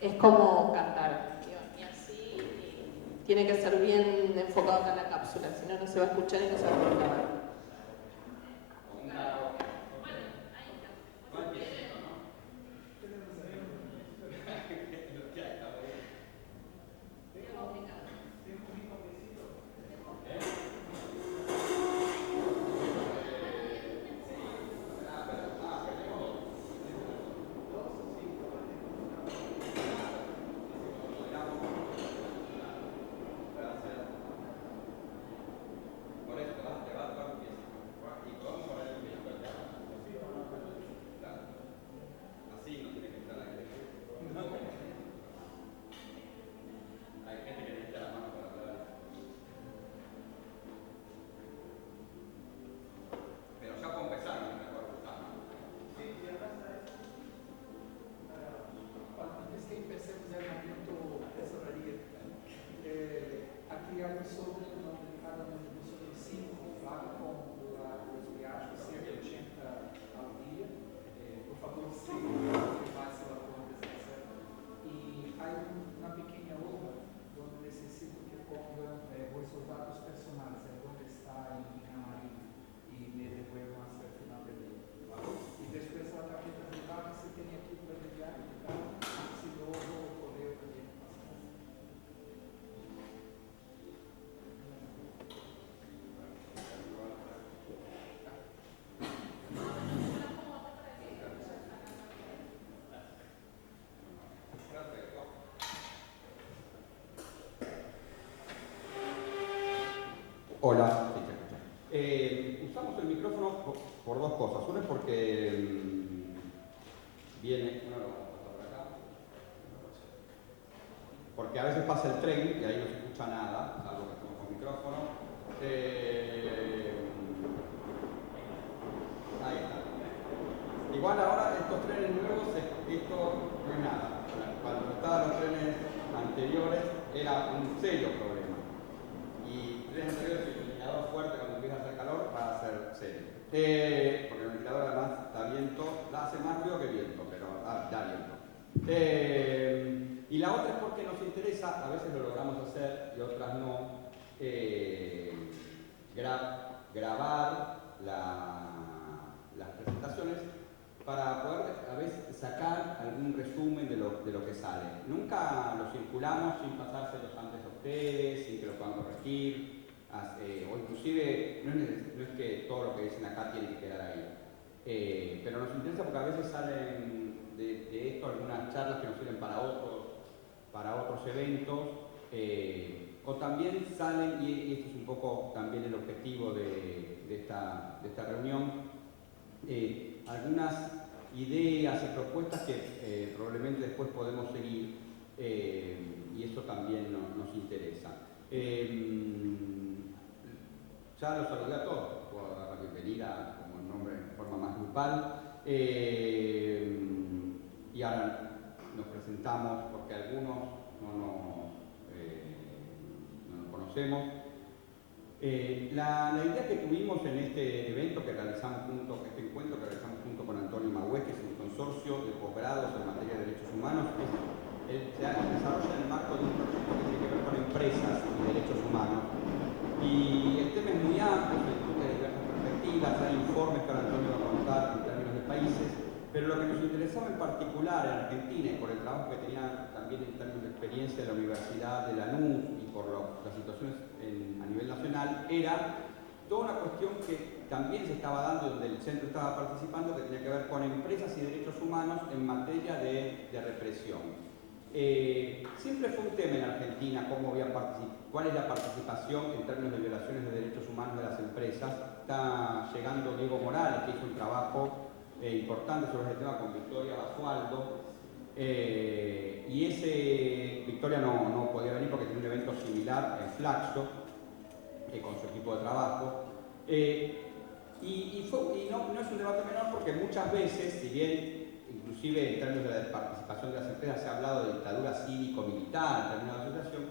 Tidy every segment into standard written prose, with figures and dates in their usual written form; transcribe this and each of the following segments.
es como cantar, y así tiene que ser bien enfocado acá en la cápsula, si no, no se va a escuchar y no se va a poder grabar. Hola, sí, se escucha. Usamos el micrófono por dos cosas. Una es porque viene, bueno, lo vamos a pasar por acá, porque a veces pasa el tren y ahí no se escucha nada, salvo que estemos con micrófono. Ahí está. Igual ahora estos trenes nuevos, esto no es nada. Cuando estaban los trenes anteriores era un serio problema. Y trenes anteriores, el ventilador fuerte cuando empieza a hacer calor va a ser serio. Porque el ventilador además da viento, hace más ruido que viento, pero da viento. Y la otra es porque nos interesa, a veces lo logramos hacer y otras no, grabar las presentaciones para poder a veces sacar algún resumen de lo que sale. Nunca lo circulamos sin pasárselos antes a ustedes, sin que lo puedan corregir, o inclusive no es que todo lo que dicen acá tiene que quedar ahí. Pero nos interesa porque a veces salen de esto algunas charlas que nos sirven para otros eventos, o también salen, y este es un poco también el objetivo de esta reunión, algunas ideas y propuestas que probablemente después podemos seguir, y eso también nos interesa. Ya los saludé a todos, puedo dar la bienvenida como nombre en forma más grupal, y ahora nos presentamos porque algunos no nos conocemos. La idea que tuvimos en este evento que realizamos este encuentro que realizamos junto con Antonio Magüez, que es un consorcio de posgrados en materia de derechos humanos, se desarrolla en el marco de un proyecto que tiene que ver con empresas y derechos humanos. Y el tema es muy amplio, se discute de diversas perspectivas, hay informes que ahora Antonio va a contar en términos de países, pero lo que nos interesaba en particular en Argentina, y por el trabajo que tenía también en términos de experiencia de la Universidad de Lanús y por las situaciones a nivel nacional, era toda una cuestión que también se estaba dando, donde el centro estaba participando, que tenía que ver con empresas y derechos humanos en materia de represión. Siempre fue un tema en Argentina cuál es la participación en términos de violaciones de derechos humanos de las empresas. Está llegando Diego Morales, que hizo un trabajo importante sobre este tema con Victoria Basualdo, y Victoria no podía venir porque tiene un evento similar en Flaxo, con su equipo de trabajo. No es un debate menor porque muchas veces, si bien inclusive en términos de la participación de las empresas se ha hablado de dictadura cívico-militar, en términos de asociación,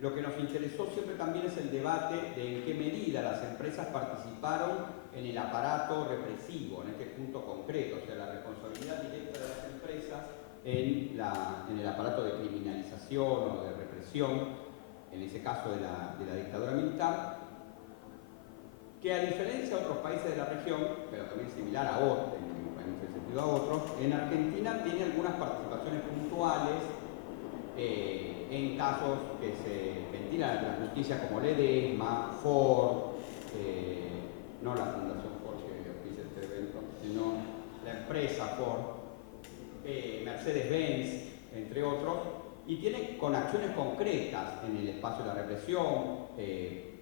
lo que nos interesó siempre también es el debate de en qué medida las empresas participaron en el aparato represivo, en este punto concreto, o sea, la responsabilidad directa de las empresas en el aparato de criminalización o de represión, en ese caso de la dictadura militar, que a diferencia de otros países de la región, pero también similar a otros, en ese sentido a otros, en Argentina tiene algunas participaciones puntuales en casos que se ventilan en la justicia, como Ledesma, Ford, no la Fundación Ford que auspicia este evento, sino la empresa Ford, Mercedes-Benz, entre otros, y tiene con acciones concretas en el espacio de la represión, el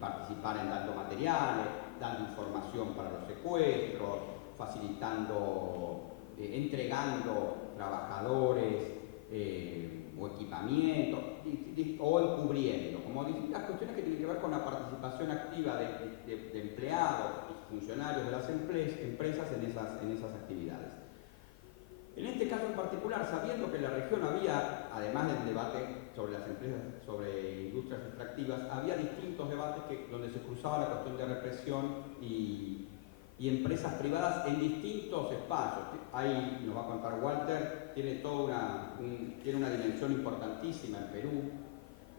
participar en dando materiales, dando información para los secuestros, facilitando, entregando trabajadores o equipamiento, o encubriendo, como distintas cuestiones que tienen que ver con la participación activa de empleados y funcionarios de las empresas en esas actividades. En este caso en particular, sabiendo que en la región había, además del debate sobre las empresas, sobre industrias extractivas, había distintos debates donde se cruzaba la cuestión de represión y empresas privadas en distintos espacios. Ahí nos va a contar Walter, tiene toda una dimensión importantísima en Perú,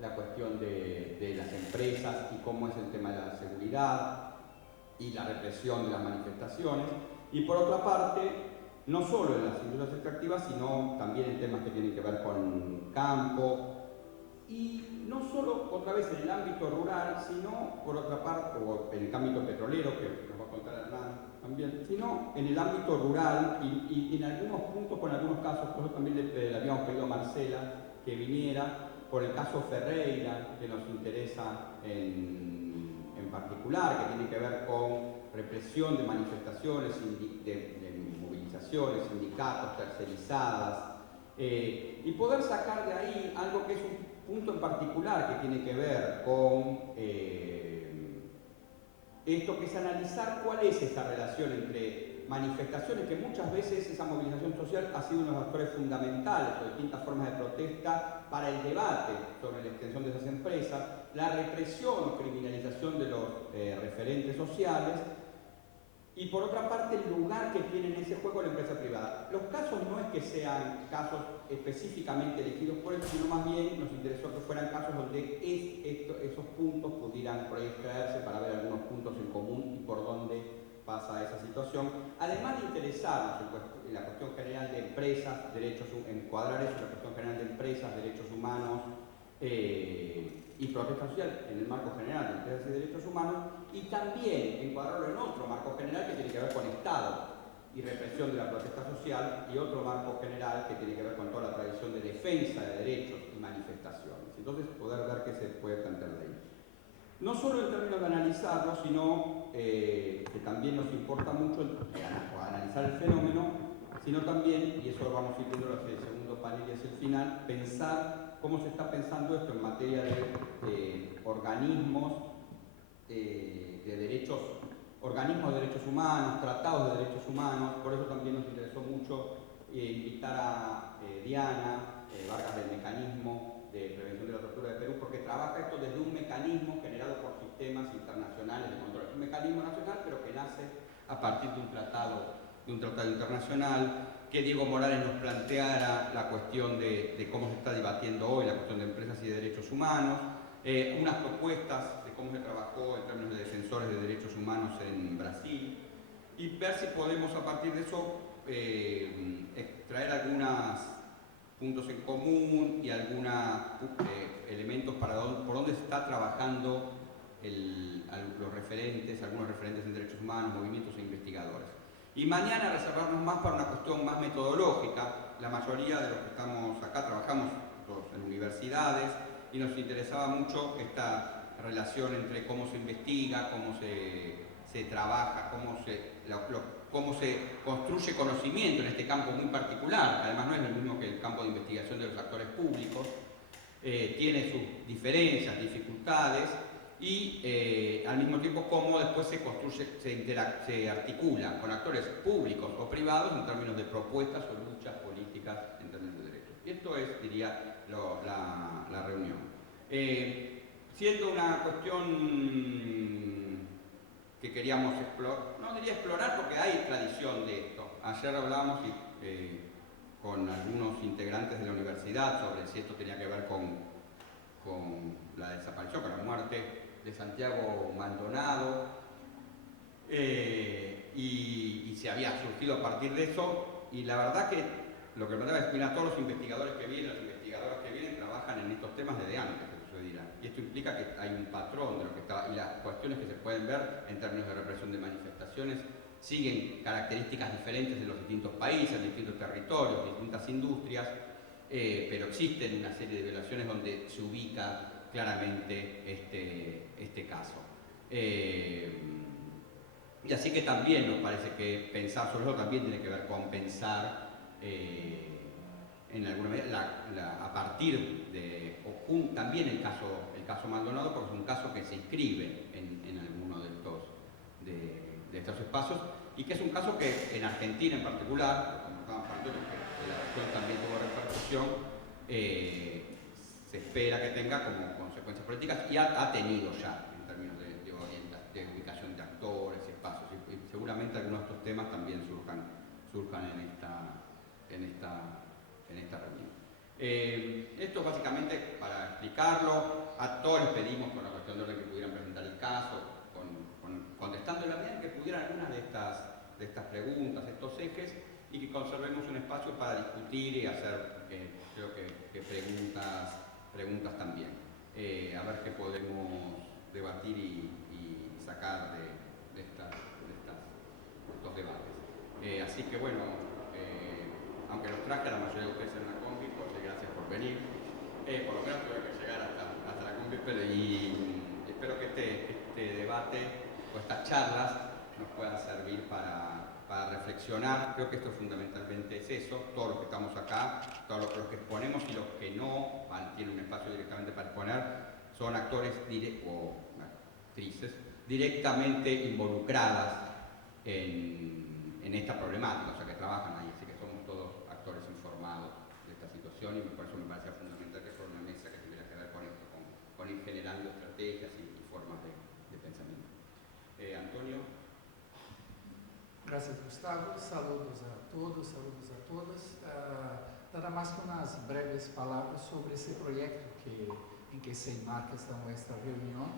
la cuestión de las empresas y cómo es el tema de la seguridad y la represión de las manifestaciones. Y por otra parte, no solo en las industrias extractivas, sino también en temas que tienen que ver con campo, y no solo, otra vez, en el ámbito rural, sino, por otra parte, o en el ámbito petrolero, que nos va a contar Hernán también, sino en el ámbito rural y en algunos puntos, con algunos casos. Por eso también le habíamos pedido a Marcela que viniera, por el caso Ferreira, que nos interesa en particular, que tiene que ver con represión de manifestaciones, de movilizaciones, sindicatos, tercerizadas, y poder sacar de ahí algo que es un punto en particular que tiene que ver con esto, que es analizar cuál es esa relación entre manifestaciones, que muchas veces esa movilización social ha sido uno de los actores fundamentales o distintas formas de protesta para el debate sobre la extensión de esas empresas, la represión o criminalización de los referentes sociales, y por otra parte el lugar que tiene en ese juego la empresa privada. Los casos no es que sean casos específicamente elegidos por eso, sino más bien nos interesó que fueran casos donde esos puntos pudieran por ahí extraerse para ver algunos puntos en común y por dónde pasa esa situación. Además de interesarnos en la cuestión general de empresas, derechos, encuadrar eso en la cuestión general de empresas, derechos humanos y protesta social en el marco general de empresas y derechos humanos, y también encuadrarlo en otro marco general que tiene que ver con Estado y represión de la protesta social, y otro marco general que tiene que ver con toda la tradición de defensa de derechos y manifestaciones. Entonces, poder ver qué se puede plantear de ahí. No solo en términos de analizarlo, sino que también nos importa mucho analizar el fenómeno, sino también, y eso lo vamos a ir viendo hacia el segundo panel y hacia el final, pensar cómo se está pensando esto en materia de organismos de derechos humanos, tratados de derechos humanos. Por eso también nos interesó mucho invitar a Diana Vargas del Mecanismo de Prevención de la Tortura de Perú, porque trabaja esto desde un mecanismo generado por sistemas internacionales de control. Es un mecanismo nacional, pero que nace a partir de un tratado internacional, que Diego Morales nos planteara la cuestión de cómo se está debatiendo hoy la cuestión de empresas y de derechos humanos, unas propuestas de cómo se trabajó en términos de defensores de derechos humanos en Brasil, y ver si podemos a partir de eso extraer algunos puntos en común y algunos elementos por donde se está trabajando algunos referentes en derechos humanos, movimientos e investigadores. Y mañana reservarnos más para una cuestión más metodológica. La mayoría de los que estamos acá trabajamos todos en universidades y nos interesaba mucho esta relación entre cómo se investiga, cómo se trabaja, cómo se construye conocimiento en este campo muy particular. Además no es lo mismo que el campo de investigación de los actores públicos, tiene sus diferencias, dificultades, y al mismo tiempo cómo después se construye, se articula con actores públicos o privados en términos de propuestas o luchas políticas en términos de derechos. Y esto es, diría, la reunión. Siendo una cuestión que queríamos explorar, no diría explorar porque hay tradición de esto. Ayer hablamos con algunos integrantes de la universidad sobre si esto tenía que ver con la desaparición, con la muerte de Santiago Maldonado, y se había surgido a partir de eso. Y la verdad que lo que me da es a todos los investigadores que vienen, las investigadoras que vienen, trabajan en estos temas desde antes que sucediera. Y esto implica que hay un patrón de lo que está, y las cuestiones que se pueden ver en términos de represión de manifestaciones siguen características diferentes de los distintos países, distintos territorios, distintas industrias, pero existen una serie de violaciones donde se ubica claramente este caso. Y así que también nos parece que pensar sobre eso también tiene que ver con pensar en alguna medida a partir de, también el caso Maldonado, porque es un caso que se inscribe en alguno de estos espacios, y que es un caso que en Argentina en particular, como estaban hablando, que la región también tuvo repercusión, se espera que tenga como consecuencias políticas, y ha tenido ya en términos de ubicación de actores, espacios, y seguramente algunos de estos temas también surjan en esta reunión. Esto básicamente para explicarlo. A todos les pedimos con la cuestión de orden que pudieran presentar el caso, contestando en la medida en que pudieran algunas de estas preguntas, estos ejes, y que conservemos un espacio para discutir y hacer, creo que preguntas también. A ver qué podemos debatir y sacar de estos debates. Así que bueno, aunque los traje a la mayoría de ustedes en la combi, pues gracias por venir. Por lo menos tuve que llegar hasta la combi, y espero que este debate o estas charlas nos puedan servir para reflexionar. Creo que esto fundamentalmente es eso. Todos los que estamos acá, todos los que exponemos y los que no tienen un espacio directamente para exponer, son actores o actrices directamente involucradas en esta problemática, o sea, que trabajan ahí, así que somos todos actores informados de esta situación, y por eso me parecía fundamental que fuera una mesa que tuviera que ver con esto, con ir generando estrategias y formas de pensamiento. Antonio. Gracias, Gustavo. Saludos a todos, saludos a todas. Nada más que unas breves palabras sobre ese proyecto en que se enmarca esta nuestra reunión.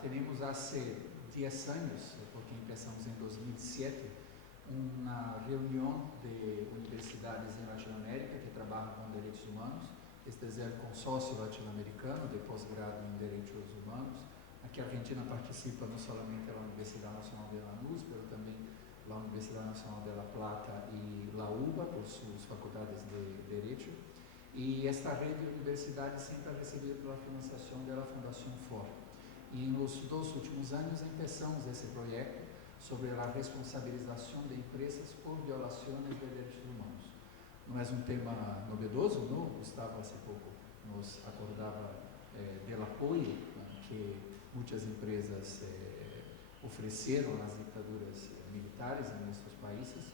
Tenemos hace 10 años, porque empezamos en 2007, una reunión de universidades en Latinoamérica que trabajan con derechos humanos. Este es el Consorcio Latinoamericano de Posgrado en Derechos Humanos. Aquí Argentina participa no solamente la Universidad Nacional de Lanús, pero también la Universidad Nacional de La Plata y la UBA, por sus facultades de Derecho. Y esta red de universidades sempre ha recebido la financiación de la Fundación FOR. Y en los 2 últimos años empezamos ese proyecto sobre la responsabilización de empresas por violaciones de derechos humanos. No es un tema novedoso, ¿no? Gustavo hace poco nos acordaba del apoyo que muchas empresas ofrecieron a las dictaduras militares en nuestros países,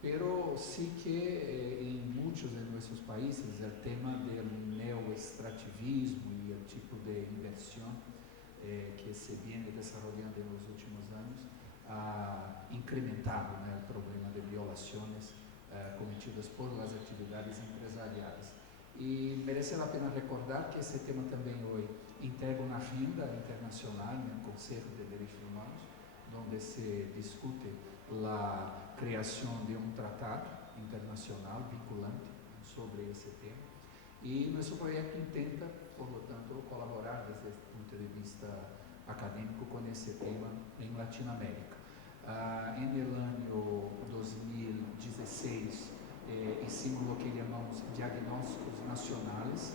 pero sí que en muchos de nuestros países el tema del neoextractivismo y el tipo de inversión que se viene desarrollando en los últimos años ha incrementado el problema de violaciones cometidas por las actividades empresariales. Y merece la pena recordar que ese tema también hoy integra una agenda internacional en el Consejo de Derechos Humanos, donde se discute la creación de un tratado internacional vinculante sobre ese tema. Y nuestro proyecto intenta, por lo tanto, colaborar desde el punto de vista académico con ese tema en Latinoamérica. En el año 2016 hicimos lo que llamamos diagnósticos nacionales.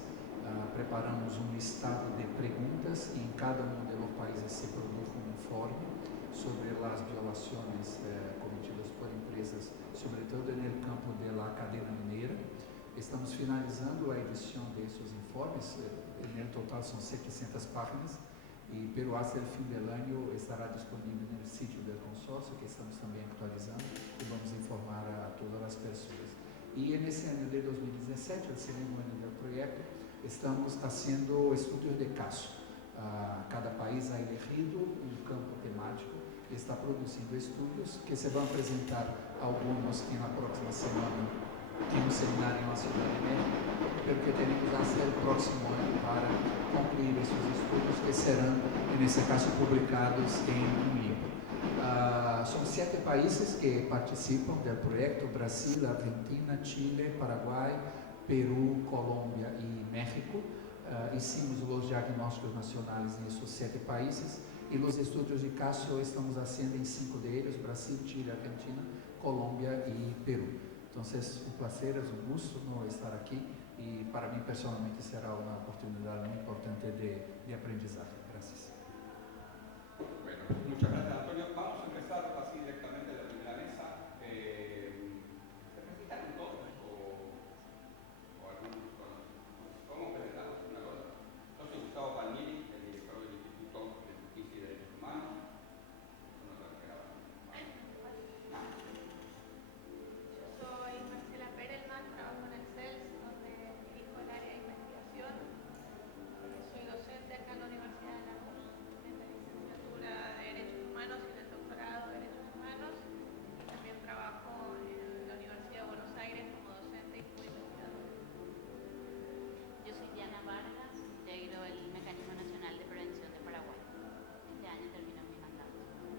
Preparamos un listado de preguntas y en cada uno de los países se produjo un informe sobre las violaciones cometidas por empresas, sobre todo en el campo de la cadena minera. Estamos finalizando la edición de esos informes, en el total son 700 páginas, pero hasta el fin del año estará disponible en el sitio del consorcio, que estamos también actualizando, y vamos a informar a todas las personas. Y en ese año de 2017, el segundo año del proyecto, estamos haciendo estudios de caso. Cada país ha elegido un campo temático y está produciendo estudios que se van a presentar algunos en la próxima semana en un seminario en la Ciudad de México, pero que tenemos hasta el próximo año para concluir esos estudios que serán, en este caso, publicados en un libro. Son 7 países que participan del proyecto: Brasil, Argentina, Chile, Paraguay, Perú, Colombia y México. Hicimos los diagnósticos nacionales en esos 7 países y los estudios de caso estamos haciendo en 5 de ellos: Brasil, Chile, Argentina, Colombia y Perú. Entonces, un placer, es un gusto, ¿no?, estar aquí, y para mí personalmente será una oportunidad muy importante de aprendizaje. Gracias. Bueno, muchas gracias, Antonio. Vamos a empezar así directamente en la primera mesa. ¿Se presentan todos o algunos? ¿Cómo presentamos una cosa? Yo soy Gustavo Palmieri, el director del Instituto de Justicia y Derechos Humanos. Eso no lo esperaba. Yo soy Marcela Perelman, trabajo en el CELS, donde dirijo el área de investigación. Soy docente acá en la Universidad de Lanús, en la licenciatura de Derechos Humanos y en el doctorado de Derechos Humanos. Y también trabajo en la Universidad de Buenos Aires como docente y como investigadora. Yo soy Diana Vargas, integro el Mecanismo Nacional de Prevención de Paraguay. Este año termino mi mandato. Soy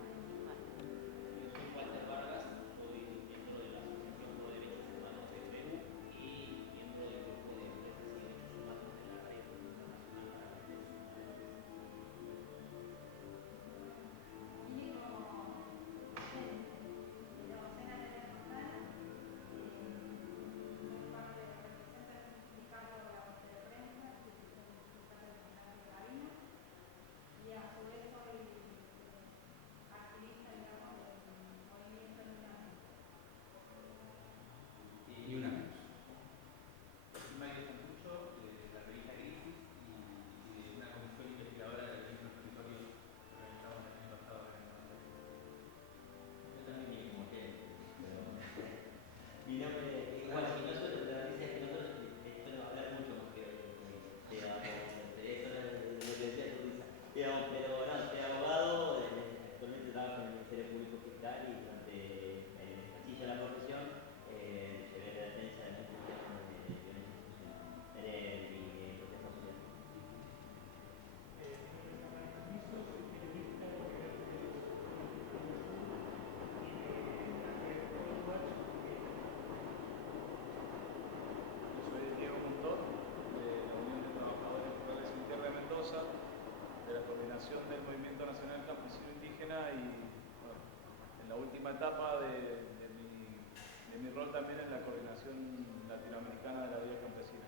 Walter Vargas, soy miembro de la Asociación por Derechos Humanos de Perú y miembro del Grupo de Empresas y Derechos Humanos de la Red Nacional para la Defensa. Y una menos. Soy Mario Santucho, de la revista Crisis y de una comisión investigadora de los territorios organizados el año pasado en el Parlamento. Yo también vine como que, pero mi nombre, bueno, y nosotros, la noticia es que nosotros podemos hablar mucho más que digamos, eso es lo que decía tu Luisa. Digamos, pero no, soy abogado, actualmente trabajo en el Ministerio Público Fiscal y durante el ejercicio de la profesión llevé la defensa de muchos temas de violencia institucional y de protesta social. Yo soy Diego Montón, de la Unión de Trabajadores Rurales y Tierra de Mendoza, de la coordinación del Movimiento Nacional Campesino Indígena y, bueno, en la última etapa de mi rol también en la coordinación latinoamericana de la vida campesina.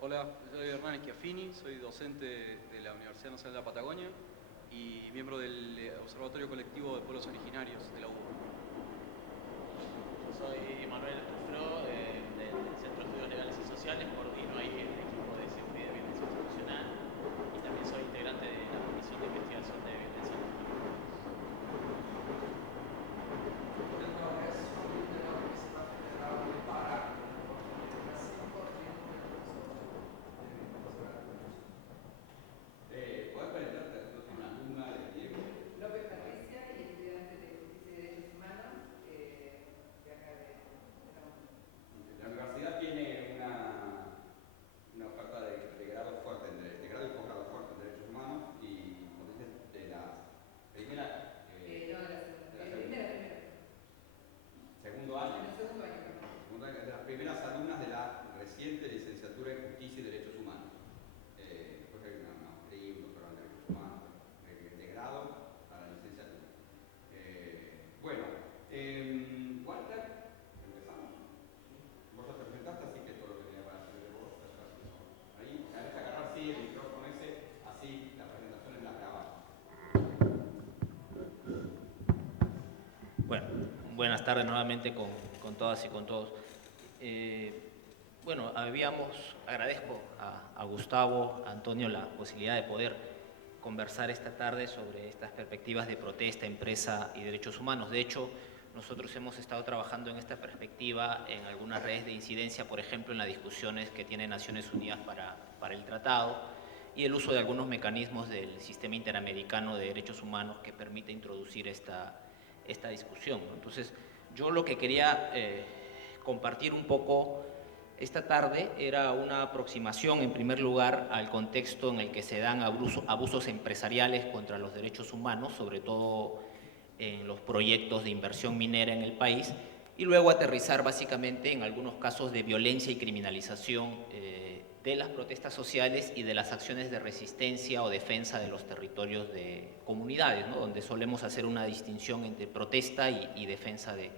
Hola, soy Hernán Schiaffini, soy docente de la Universidad Nacional de la Patagonia y miembro del Observatorio Colectivo de Pueblos Originarios de la UBA. Yo soy Manuel Estufro, del Centro de Estudios Legales y Sociales, coordino ahí el equipo de seguridad y violencia institucional y también soy integrante de la Comisión de Investigación de Violencia Institucional. ¿Puedes presentarte a una alumna de Diego? López Patricia, y estudiante de Justicia y Derechos Humanos de acá de la UNI. La universidad tiene una oferta de grado fuerte, de grado y posgrado fuerte en derechos humanos y, como dices, de las primeras. Segundo año. De las primeras alumnas de la reciente licenciatura en Justicia y Derechos Humanos. Después hay una maestría y un doctorado en Derechos Humanos, de grado a la licenciatura. Bueno, Walter, empezamos. Vos te presentaste, así que todo lo que tenía para hacer de vos, ahí, me deja agarrar sí el micrófono ese, así la presentación es la grabada. Bueno, buenas tardes nuevamente con todas y con todos. Bueno, agradezco a Gustavo, a Antonio, la posibilidad de poder conversar esta tarde sobre estas perspectivas de protesta, empresa y derechos humanos. De hecho, nosotros hemos estado trabajando en esta perspectiva en algunas redes de incidencia, por ejemplo, en las discusiones que tiene Naciones Unidas para el tratado y el uso de algunos mecanismos del Sistema Interamericano de Derechos Humanos que permite introducir esta discusión. Entonces, yo lo que quería compartir un poco esta tarde era una aproximación, en primer lugar, al contexto en el que se dan abusos empresariales contra los derechos humanos, sobre todo en los proyectos de inversión minera en el país, y luego aterrizar básicamente en algunos casos de violencia y criminalización de las protestas sociales y de las acciones de resistencia o defensa de los territorios de comunidades, ¿no? Donde solemos hacer una distinción entre protesta y defensa de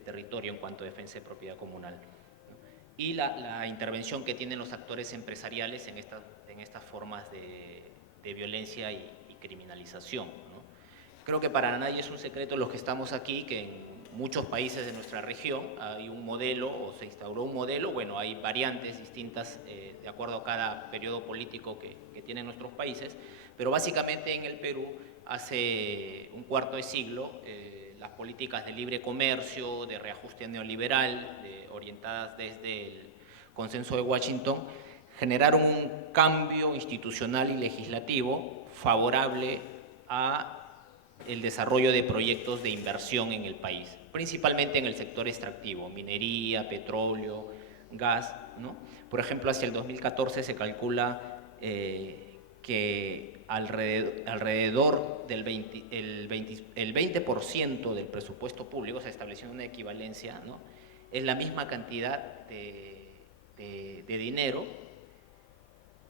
territorio en cuanto a defensa de propiedad comunal, ¿no? Y la intervención que tienen los actores empresariales en estas formas de violencia y criminalización, ¿no? Creo que para nadie es un secreto los que estamos aquí que en muchos países de nuestra región hay un modelo o se instauró un modelo, bueno, hay variantes distintas de acuerdo a cada periodo político que tienen nuestros países, pero básicamente en el Perú hace un cuarto de siglo las políticas de libre comercio, de reajuste neoliberal, orientadas desde el Consenso de Washington, generaron un cambio institucional y legislativo favorable a el desarrollo de proyectos de inversión en el país, principalmente en el sector extractivo, minería, petróleo, gas, ¿no? Por ejemplo, hacia el 2014 se calcula que alrededor del 20% del presupuesto público, se estableció una equivalencia, ¿no? Es la misma cantidad de dinero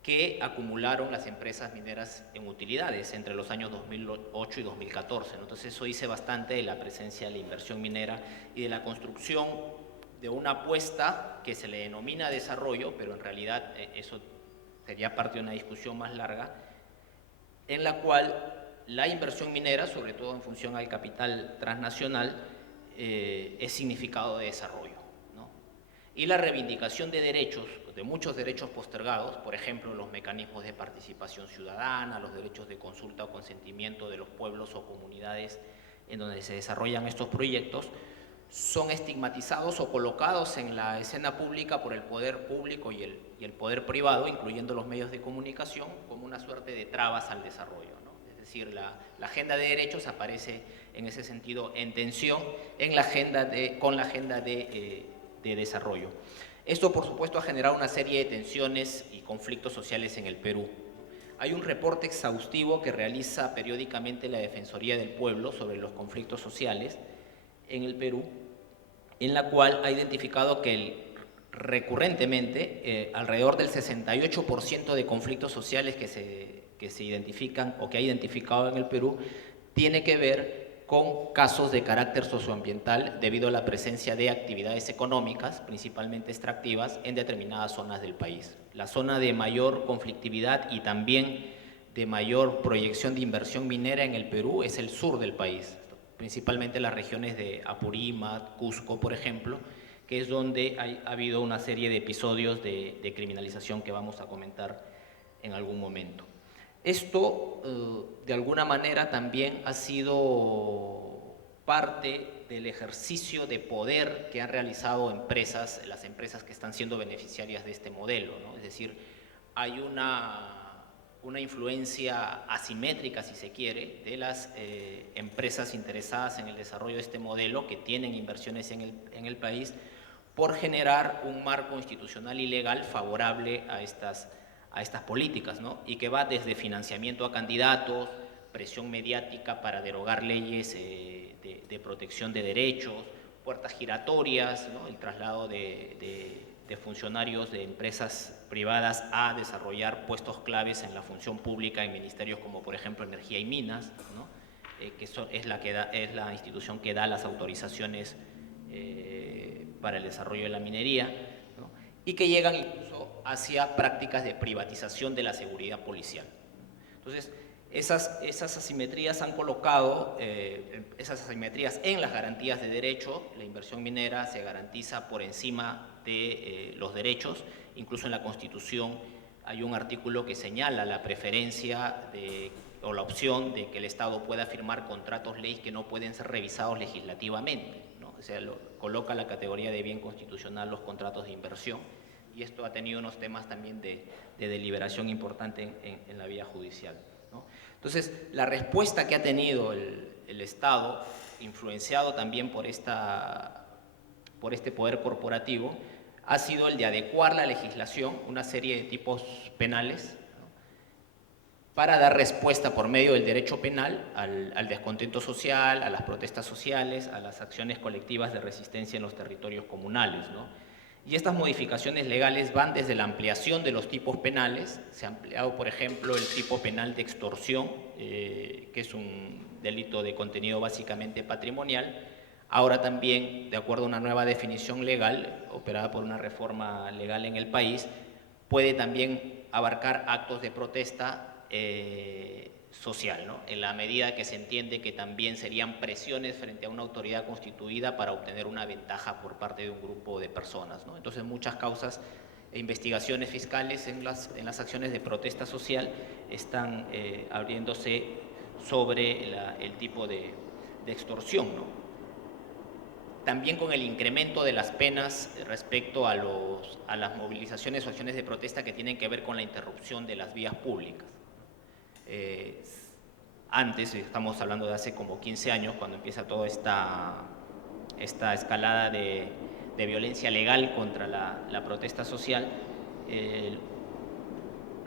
que acumularon las empresas mineras en utilidades entre los años 2008 y 2014, ¿no? Entonces eso dice bastante de la presencia de la inversión minera y de la construcción de una apuesta que se le denomina desarrollo, pero en realidad eso sería parte de una discusión más larga, en la cual la inversión minera, sobre todo en función al capital transnacional, es significado de desarrollo, ¿no? Y la reivindicación de derechos, de muchos derechos postergados, por ejemplo, los mecanismos de participación ciudadana, los derechos de consulta o consentimiento de los pueblos o comunidades en donde se desarrollan estos proyectos, son estigmatizados o colocados en la escena pública por el poder público y el poder privado, incluyendo los medios de comunicación, como una suerte de trabas al desarrollo, ¿no? Es decir, la agenda de derechos aparece en ese sentido en tensión en la agenda con la agenda de desarrollo. Esto, por supuesto, ha generado una serie de tensiones y conflictos sociales en el Perú. Hay un reporte exhaustivo que realiza periódicamente la Defensoría del Pueblo sobre los conflictos sociales en el Perú, en la cual ha identificado que recurrentemente alrededor del 68% de conflictos sociales que se identifican o que ha identificado en el Perú tiene que ver con casos de carácter socioambiental debido a la presencia de actividades económicas, principalmente extractivas, en determinadas zonas del país. La zona de mayor conflictividad y también de mayor proyección de inversión minera en el Perú es el sur del país, principalmente las regiones de Apurímac, Cusco, por ejemplo, que es donde ha habido una serie de episodios de criminalización que vamos a comentar en algún momento. Esto, de alguna manera, también ha sido parte del ejercicio de poder que han realizado las empresas que están siendo beneficiarias de este modelo, ¿no? Es decir, hay una influencia asimétrica, si se quiere, de las empresas interesadas en el desarrollo de este modelo, que tienen inversiones en el país, por generar un marco institucional y legal favorable a estas políticas, ¿no? Y que va desde financiamiento a candidatos, presión mediática para derogar leyes de protección de derechos, puertas giratorias, ¿no? El traslado de funcionarios de empresas privadas a desarrollar puestos claves en la función pública en ministerios como, por ejemplo, Energía y Minas, ¿no? Que es la institución que da las autorizaciones para el desarrollo de la minería, ¿no? Y que llegan incluso hacia prácticas de privatización de la seguridad policial. Entonces, esas asimetrías han colocado esas asimetrías en las garantías de derecho. La inversión minera se garantiza por encima de los derechos. Incluso en la Constitución hay un artículo que señala la preferencia o la opción de que el Estado pueda firmar contratos ley que no pueden ser revisados legislativamente, ¿no? O sea, coloca la categoría de bien constitucional los contratos de inversión, y esto ha tenido unos temas también de deliberación importante en la vía judicial, ¿no? Entonces, la respuesta que ha tenido el Estado, influenciado también por esta por este poder corporativo ha sido el de adecuar la legislación, una serie de tipos penales, ¿no?, para dar respuesta por medio del derecho penal al descontento social, a las protestas sociales, a las acciones colectivas de resistencia en los territorios comunales, ¿no? Y estas modificaciones legales van desde la ampliación de los tipos penales. Se ha ampliado, por ejemplo, el tipo penal de extorsión, que es un delito de contenido básicamente patrimonial. Ahora también, de acuerdo a una nueva definición legal, operada por una reforma legal en el país, puede también abarcar actos de protesta social, ¿no?, en la medida que se entiende que también serían presiones frente a una autoridad constituida para obtener una ventaja por parte de un grupo de personas, ¿no? Entonces, muchas causas e investigaciones fiscales en las acciones de protesta social están abriéndose sobre el tipo de extorsión, ¿no? También con el incremento de las penas respecto a las movilizaciones o acciones de protesta que tienen que ver con la interrupción de las vías públicas. Antes, estamos hablando de hace como 15 años, cuando empieza toda esta escalada de violencia legal contra la protesta social,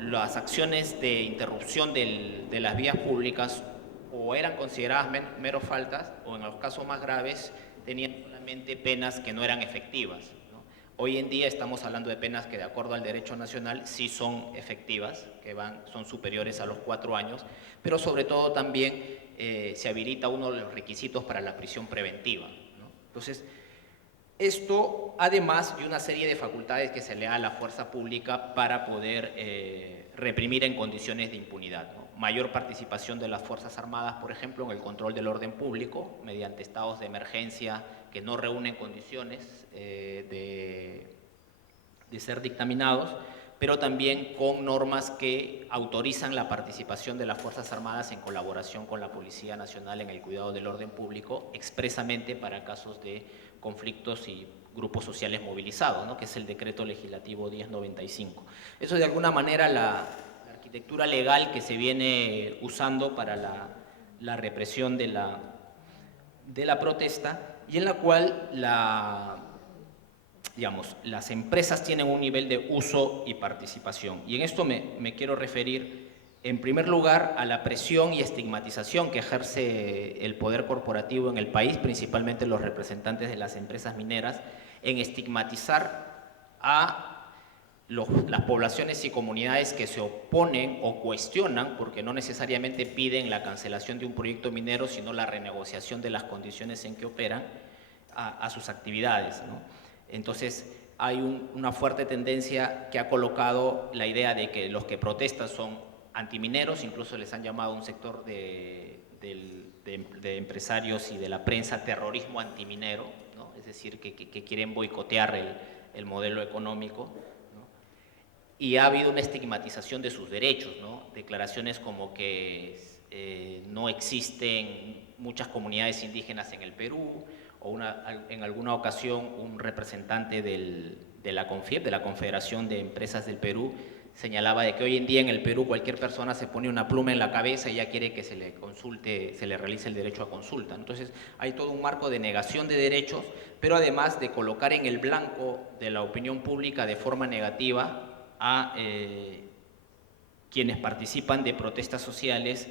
las acciones de interrupción de las vías públicas o eran consideradas meros faltas, o en los casos más graves tenían solamente penas que no eran efectivas, ¿no? Hoy en día estamos hablando de penas que, de acuerdo al derecho nacional, sí son efectivas, que son superiores a los 4 años, pero sobre todo también se habilita uno de los requisitos para la prisión preventiva, ¿no? Entonces, esto, además de una serie de facultades que se le da a la fuerza pública para poder reprimir en condiciones de impunidad, ¿no? Mayor participación de las Fuerzas Armadas, por ejemplo, en el control del orden público, mediante estados de emergencia que no reúnen condiciones de ser dictaminados, pero también con normas que autorizan la participación de las Fuerzas Armadas en colaboración con la Policía Nacional en el cuidado del orden público, expresamente para casos de conflictos y grupos sociales movilizados, ¿no?, que es el decreto legislativo 1095. Eso, de alguna manera, la arquitectura legal que se viene usando para la represión de la protesta, y en la cual las empresas tienen un nivel de uso y participación. Y en esto me quiero referir, en primer lugar, a la presión y estigmatización que ejerce el poder corporativo en el país, principalmente los representantes de las empresas mineras, en estigmatizar a las poblaciones y comunidades que se oponen o cuestionan, porque no necesariamente piden la cancelación de un proyecto minero, sino la renegociación de las condiciones en que operan a sus actividades, ¿no? Entonces, hay una fuerte tendencia que ha colocado la idea de que los que protestan son antimineros, incluso les han llamado a un sector de empresarios y de la prensa terrorismo antiminero, ¿no? Es decir, que quieren boicotear el modelo económico, ¿no? Y ha habido una estigmatización de sus derechos, ¿no? Declaraciones como que no existen muchas comunidades indígenas en el Perú, o en alguna ocasión un representante de la CONFIEP, de la Confederación de Empresas del Perú, señalaba de que hoy en día en el Perú cualquier persona se pone una pluma en la cabeza y ya quiere que se le consulte, se le realice el derecho a consulta. Entonces, hay todo un marco de negación de derechos, pero además de colocar en el blanco de la opinión pública de forma negativa a quienes participan de protestas sociales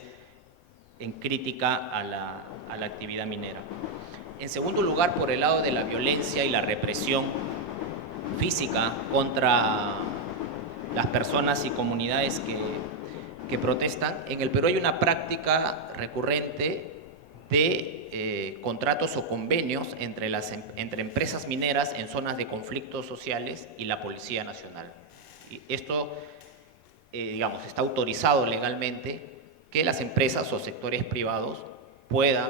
en crítica a la actividad minera. En segundo lugar, por el lado de la violencia y la represión física contra las personas y comunidades que protestan, en el Perú hay una práctica recurrente de contratos o convenios entre empresas mineras en zonas de conflictos sociales y la Policía Nacional. Y esto, está autorizado legalmente que las empresas o sectores privados puedan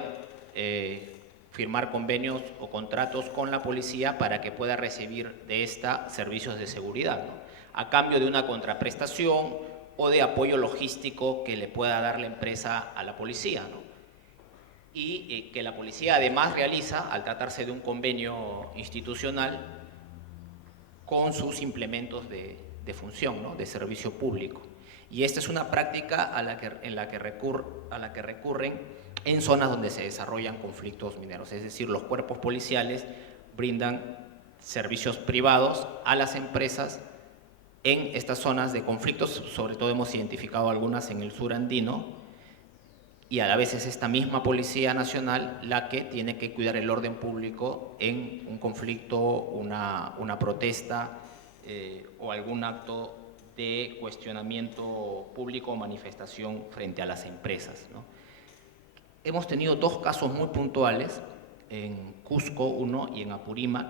firmar convenios o contratos con la policía para que pueda recibir de esta servicios de seguridad, ¿no?, a cambio de una contraprestación o de apoyo logístico que le pueda dar la empresa a la policía, ¿no? Y que la policía además realiza, al tratarse de un convenio institucional, con sus implementos de función, ¿no?, de servicio público. Y esta es una práctica a la que recurren en zonas donde se desarrollan conflictos mineros, es decir, los cuerpos policiales brindan servicios privados a las empresas en estas zonas de conflictos. Sobre todo hemos identificado algunas en el sur andino, y a la vez es esta misma Policía Nacional la que tiene que cuidar el orden público en un conflicto, una protesta o algún acto de cuestionamiento público o manifestación frente a las empresas, ¿no? Hemos tenido dos casos muy puntuales, en Cusco uno y en Apurímac.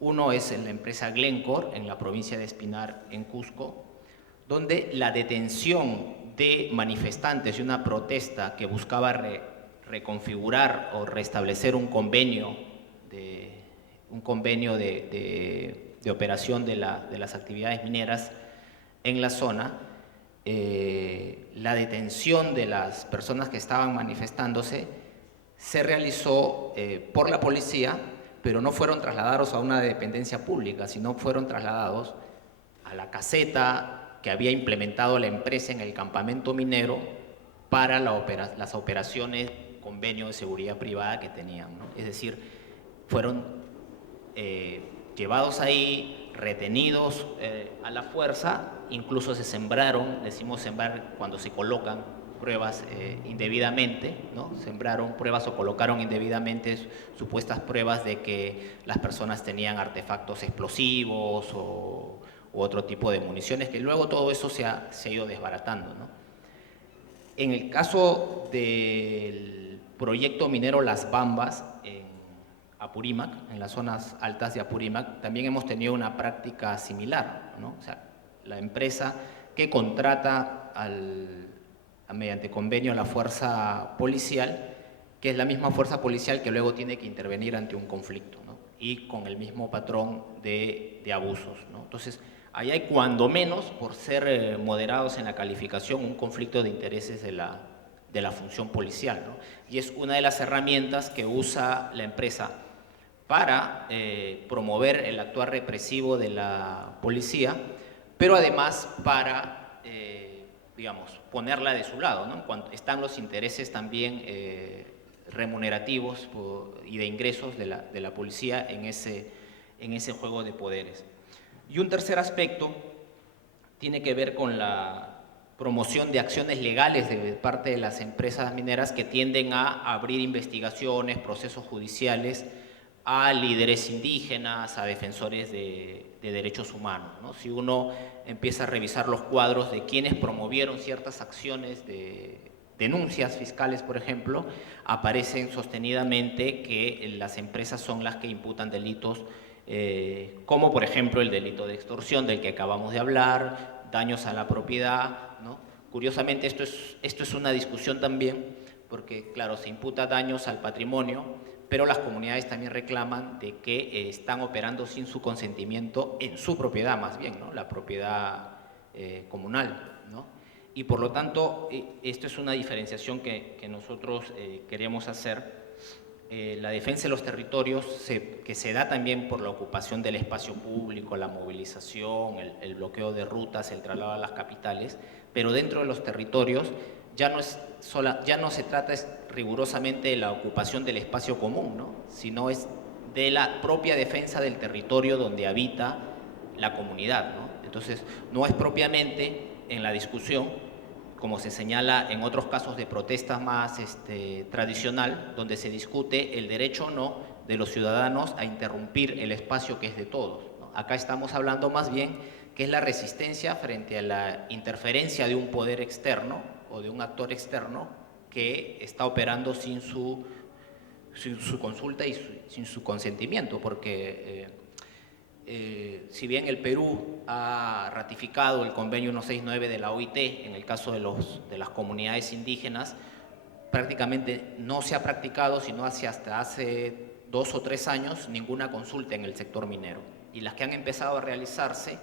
Uno es en la empresa Glencore, en la provincia de Espinar, en Cusco, donde la detención de manifestantes de una protesta que buscaba reconfigurar o restablecer un convenio de operación de las actividades mineras en la zona, la detención de las personas que estaban manifestándose se realizó por la policía, pero no fueron trasladados a una dependencia pública, sino fueron trasladados a la caseta que había implementado la empresa en el campamento minero para las operaciones, convenio de seguridad privada que tenían, ¿no? Es decir, fueron llevados ahí, retenidos a la fuerza, incluso se sembraron, decimos sembrar cuando se colocan pruebas indebidamente, ¿no? Sembraron pruebas o colocaron indebidamente supuestas pruebas de que las personas tenían artefactos explosivos u otro tipo de municiones, que luego todo eso se ha ido desbaratando, ¿no? En el caso del proyecto minero Las Bambas, en Apurímac, en las zonas altas de Apurímac, también hemos tenido una práctica similar, ¿no? O sea, la empresa que contrata mediante convenio a la fuerza policial, que es la misma fuerza policial que luego tiene que intervenir ante un conflicto, ¿no? Y con el mismo patrón de abusos, ¿no? Entonces, ahí hay cuando menos, por ser moderados en la calificación, un conflicto de intereses de la función policial, ¿no? Y es una de las herramientas que usa la empresa para promover el actuar represivo de la policía, pero además para, digamos, ponerla de su lado, ¿no? Cuando están los intereses también remunerativos y de ingresos de la policía en ese juego de poderes. Y un tercer aspecto tiene que ver con la promoción de acciones legales de parte de las empresas mineras que tienden a abrir investigaciones, procesos judiciales a líderes indígenas, a defensores de derechos humanos, ¿no? Si uno empieza a revisar los cuadros de quienes promovieron ciertas acciones de denuncias fiscales, por ejemplo, aparecen sostenidamente que las empresas son las que imputan delitos como por ejemplo el delito de extorsión del que acabamos de hablar, daños a la propiedad, ¿no? Curiosamente esto es una discusión también porque, claro, se imputa daños al patrimonio, pero las comunidades también reclaman de que están operando sin su consentimiento en su propiedad, más bien, ¿no? La propiedad comunal, ¿no? Y por lo tanto, esto es una diferenciación que nosotros queremos hacer. La defensa de los territorios que se da también por la ocupación del espacio público, la movilización, el bloqueo de rutas, el traslado a las capitales, pero dentro de los territorios ya no se trata rigurosamente de la ocupación del espacio común, ¿no? Sino es de la propia defensa del territorio donde habita la comunidad, ¿no? Entonces, no es propiamente en la discusión, como se señala en otros casos de protesta más tradicional, donde se discute el derecho o no de los ciudadanos a interrumpir el espacio que es de todos, ¿no? Acá estamos hablando más bien que es la resistencia frente a la interferencia de un poder externo o de un actor externo que está operando sin su consulta y sin su consentimiento, porque si bien el Perú ha ratificado el convenio 169 de la OIT en el caso de las comunidades indígenas, prácticamente no se ha practicado, sino hasta hace 2 o 3 años, ninguna consulta en el sector minero. Y las que han empezado a realizarse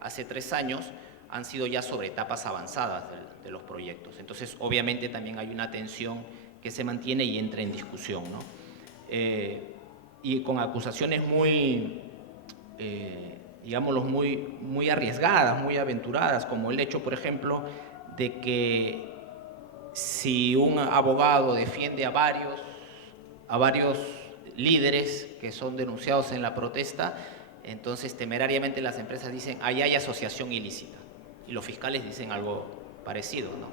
hace 3 años han sido ya sobre etapas avanzadas de los proyectos. Entonces, obviamente también hay una tensión que se mantiene y entra en discusión, ¿no? Y con acusaciones digámoslo, muy arriesgadas, muy aventuradas, como el hecho, por ejemplo, de que si un abogado defiende a varios líderes que son denunciados en la protesta, entonces temerariamente las empresas dicen, ahí hay asociación ilícita, y los fiscales dicen algo parecido, ¿no?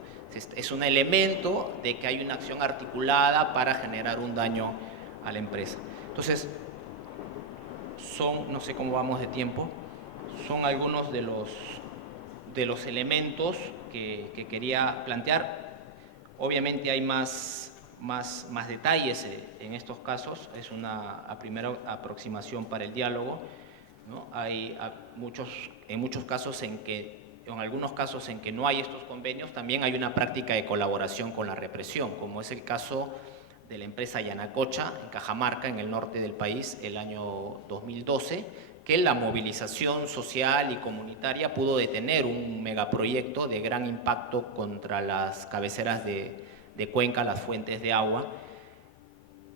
Es un elemento de que hay una acción articulada para generar un daño a la empresa. Entonces, no sé cómo vamos de tiempo, son algunos de los elementos que quería plantear. Obviamente hay más detalles en estos casos, es una primera aproximación para el diálogo, ¿no? Hay en algunos casos en que no hay estos convenios, también hay una práctica de colaboración con la represión, como es el caso de la empresa Yanacocha, en Cajamarca, en el norte del país, el año 2012, que la movilización social y comunitaria pudo detener un megaproyecto de gran impacto contra las cabeceras de Cuenca, las fuentes de agua,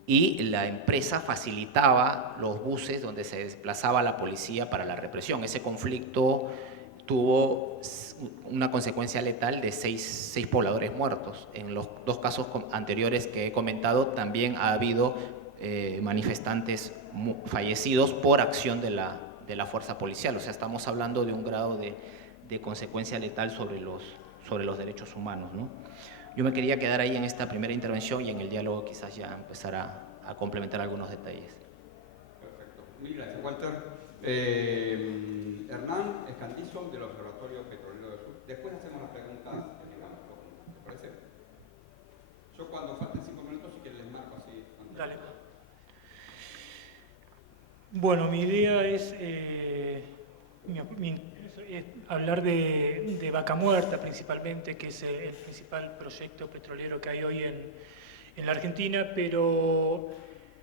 y la empresa facilitaba los buses donde se desplazaba la policía para la represión. Ese conflicto tuvo una consecuencia letal de 6 pobladores muertos. En los 2 casos anteriores que he comentado también ha habido manifestantes fallecidos por acción de la fuerza policial. O sea, estamos hablando de un grado de consecuencia letal sobre los derechos humanos, ¿no? Yo me quería quedar ahí en esta primera intervención y en el diálogo quizás ya empezar a complementar algunos detalles. Perfecto. Mil gracias, Walter. Hernán Escandizo, del Observatorio Petrolero del Sur. Después hacemos las preguntas que tengamos. ¿Te parece? Yo cuando falten 5 minutos, si quieres les marco así. Dale. Bueno, mi idea es hablar de Vaca Muerta principalmente, que es el principal proyecto petrolero que hay hoy en la Argentina, pero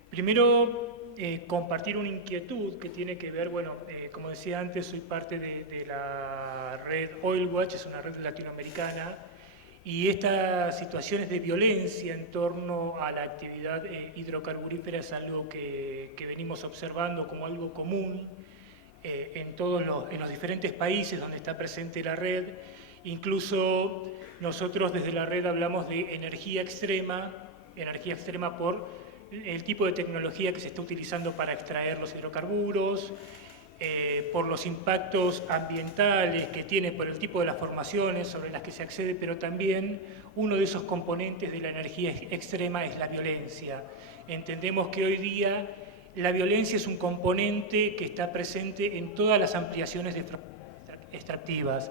primero compartir una inquietud que tiene que ver, bueno, como decía antes, soy parte de la red Oil Watch, es una red latinoamericana, y estas situaciones de violencia en torno a la actividad hidrocarburífera es algo que venimos observando como algo común en los diferentes países donde está presente la red. Incluso nosotros desde la red hablamos de energía extrema por el tipo de tecnología que se está utilizando para extraer los hidrocarburos, por los impactos ambientales que tiene, por el tipo de las formaciones sobre las que se accede, pero también uno de esos componentes de la energía extrema es la violencia. Entendemos que hoy día la violencia es un componente que está presente en todas las ampliaciones extractivas.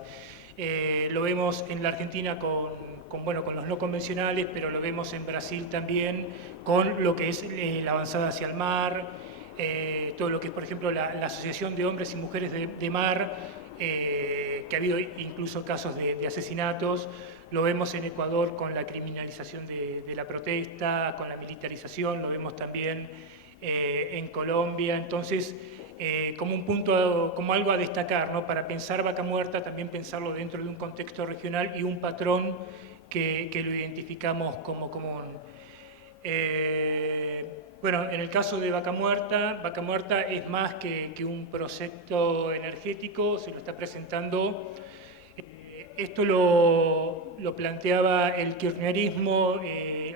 Lo vemos en la Argentina con los no convencionales, pero lo vemos en Brasil también con lo que es la avanzada hacia el mar, todo lo que es, por ejemplo, la Asociación de Hombres y Mujeres de Mar, que ha habido incluso casos de asesinatos. Lo vemos en Ecuador con la criminalización de la protesta, con la militarización, lo vemos también en Colombia. Entonces, como un punto, como algo a destacar, ¿no? Para pensar Vaca Muerta, también pensarlo dentro de un contexto regional y un patrón que lo identificamos como común. Bueno, en el caso de Vaca Muerta es más que un proyecto energético, se lo está presentando. Esto lo planteaba el kirchnerismo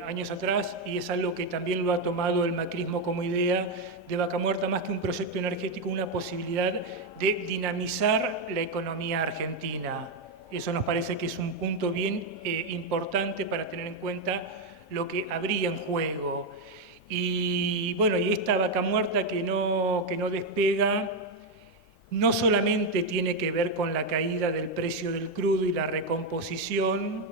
años atrás y es algo que también lo ha tomado el macrismo como idea de Vaca Muerta, más que un proyecto energético, una posibilidad de dinamizar la economía argentina. Eso nos parece que es un punto bien importante para tener en cuenta lo que habría en juego. Y bueno, y esta Vaca Muerta que no despega, no solamente tiene que ver con la caída del precio del crudo y la recomposición,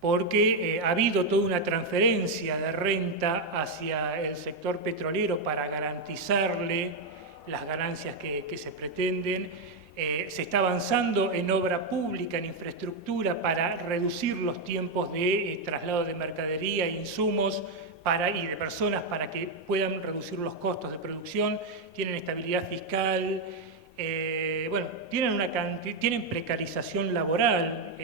porque ha habido toda una transferencia de renta hacia el sector petrolero para garantizarle las ganancias que se pretenden. Se está avanzando en obra pública, en infraestructura, para reducir los tiempos de traslado de mercadería e insumos y de personas para que puedan reducir los costos de producción. Tienen estabilidad fiscal. Tienen precarización laboral,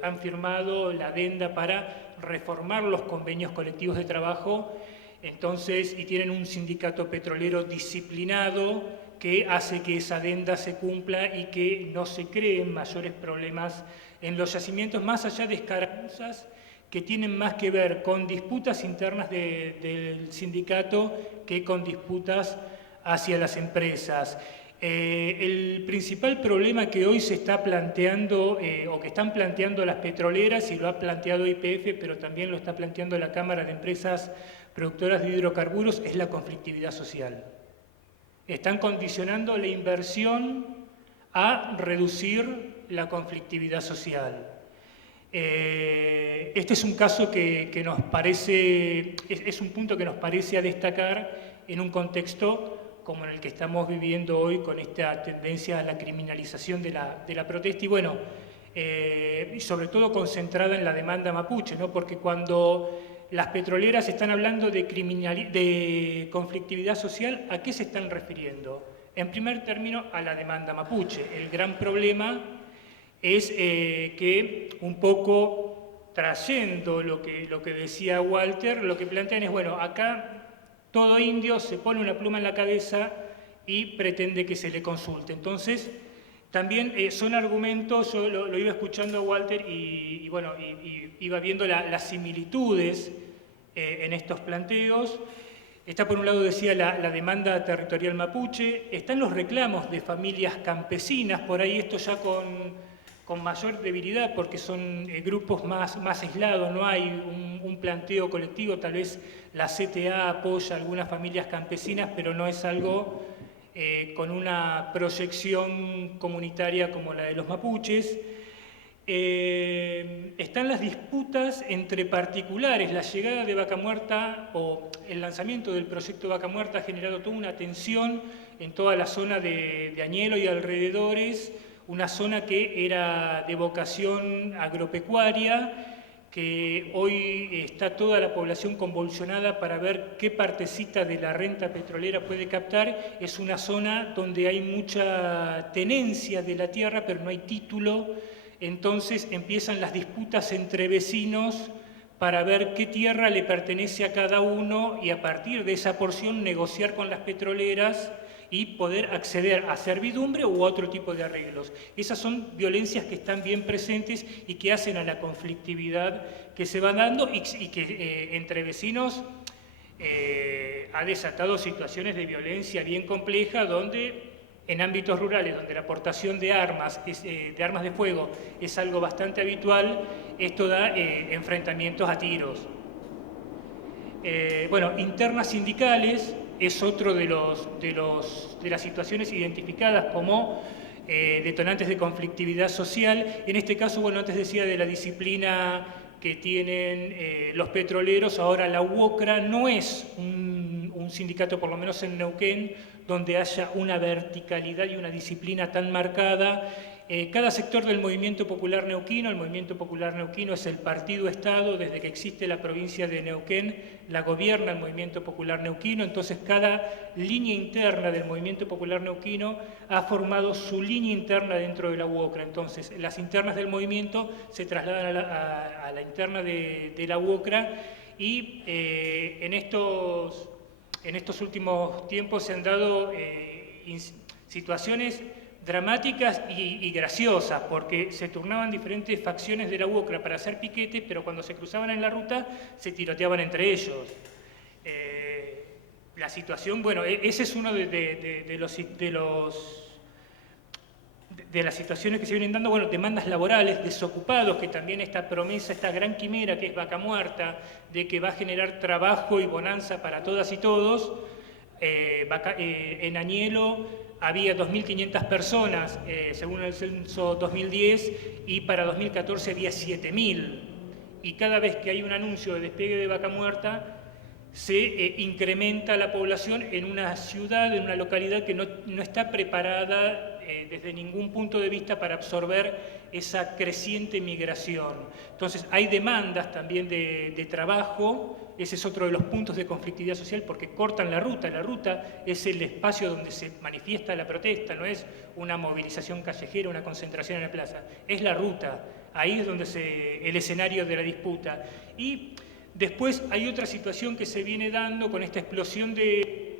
han firmado la adenda para reformar los convenios colectivos de trabajo, y tienen un sindicato petrolero disciplinado que hace que esa adenda se cumpla y que no se creen mayores problemas en los yacimientos, más allá de escaramuzas que tienen más que ver con disputas internas del sindicato que con disputas hacia las empresas. El principal problema que hoy se está planteando, o que están planteando las petroleras, y lo ha planteado YPF, pero también lo está planteando la Cámara de Empresas Productoras de Hidrocarburos, es la conflictividad social. Están condicionando la inversión a reducir la conflictividad social. Este es un caso que nos parece, es un punto que nos parece a destacar en un contexto como en el que estamos viviendo hoy, con esta tendencia a la criminalización de la protesta, y bueno, y sobre todo concentrada en la demanda mapuche, ¿no? Porque cuando las petroleras están hablando de conflictividad social, ¿a qué se están refiriendo? En primer término, a la demanda mapuche. El gran problema es que, un poco trayendo lo que decía Walter, lo que plantean es, bueno, acá todo indio se pone una pluma en la cabeza y pretende que se le consulte. Entonces, también son argumentos, yo lo iba escuchando a Walter y bueno, iba viendo las similitudes en estos planteos. Está, por un lado, decía, la demanda territorial mapuche, están los reclamos de familias campesinas, por ahí esto ya con mayor debilidad, porque son grupos más aislados, no hay un planteo colectivo. Tal vez la CTA apoya a algunas familias campesinas, pero no es algo con una proyección comunitaria como la de los mapuches. Están las disputas entre particulares. La llegada de Vaca Muerta, o el lanzamiento del proyecto Vaca Muerta, ha generado toda una tensión en toda la zona de Añelo y alrededores, una zona que era de vocación agropecuaria, que hoy está toda la población convulsionada para ver qué partecita de la renta petrolera puede captar. Es una zona donde hay mucha tenencia de la tierra, pero no hay título. Entonces empiezan las disputas entre vecinos para ver qué tierra le pertenece a cada uno y a partir de esa porción negociar con las petroleras y poder acceder a servidumbre u otro tipo de arreglos. Esas son violencias que están bien presentes y que hacen a la conflictividad que se va dando y que entre vecinos ha desatado situaciones de violencia bien compleja, donde en ámbitos rurales, donde la aportación de armas de fuego es algo bastante habitual, esto da enfrentamientos a tiros. Bueno, internas sindicales es otro de las situaciones identificadas como detonantes de conflictividad social. En este caso, bueno, antes decía de la disciplina que tienen los petroleros. Ahora la UOCRA no es un sindicato, por lo menos en Neuquén, donde haya una verticalidad y una disciplina tan marcada. Cada sector del movimiento popular neuquino, el movimiento popular neuquino es el partido-estado. Desde que existe la provincia de Neuquén, la gobierna el movimiento popular neuquino. Entonces cada línea interna del movimiento popular neuquino ha formado su línea interna dentro de la UOCRA. Entonces las internas del movimiento se trasladan a la interna de la UOCRA, y en estos últimos tiempos se han dado situaciones dramáticas y graciosas, porque se turnaban diferentes facciones de la UOCRA para hacer piquetes, pero cuando se cruzaban en la ruta se tiroteaban entre ellos. La situación, bueno, ese es uno de las situaciones que se vienen dando. Bueno, demandas laborales, desocupados, que también esta promesa, esta gran quimera que es Vaca Muerta, de que va a generar trabajo y bonanza para todas y todos. En Añelo había 2.500 personas, según el censo 2010, y para 2014 había 7.000. Y cada vez que hay un anuncio de despegue de Vaca Muerta, se incrementa la población en una ciudad, en una localidad que no está preparada desde ningún punto de vista para absorber esa creciente migración. Entonces hay demandas también de trabajo. Ese es otro de los puntos de conflictividad social, porque cortan la ruta. La ruta es el espacio donde se manifiesta la protesta, no es una movilización callejera, una concentración en la plaza, es la ruta. Ahí es donde el escenario de la disputa. Y después hay otra situación que se viene dando con esta explosión de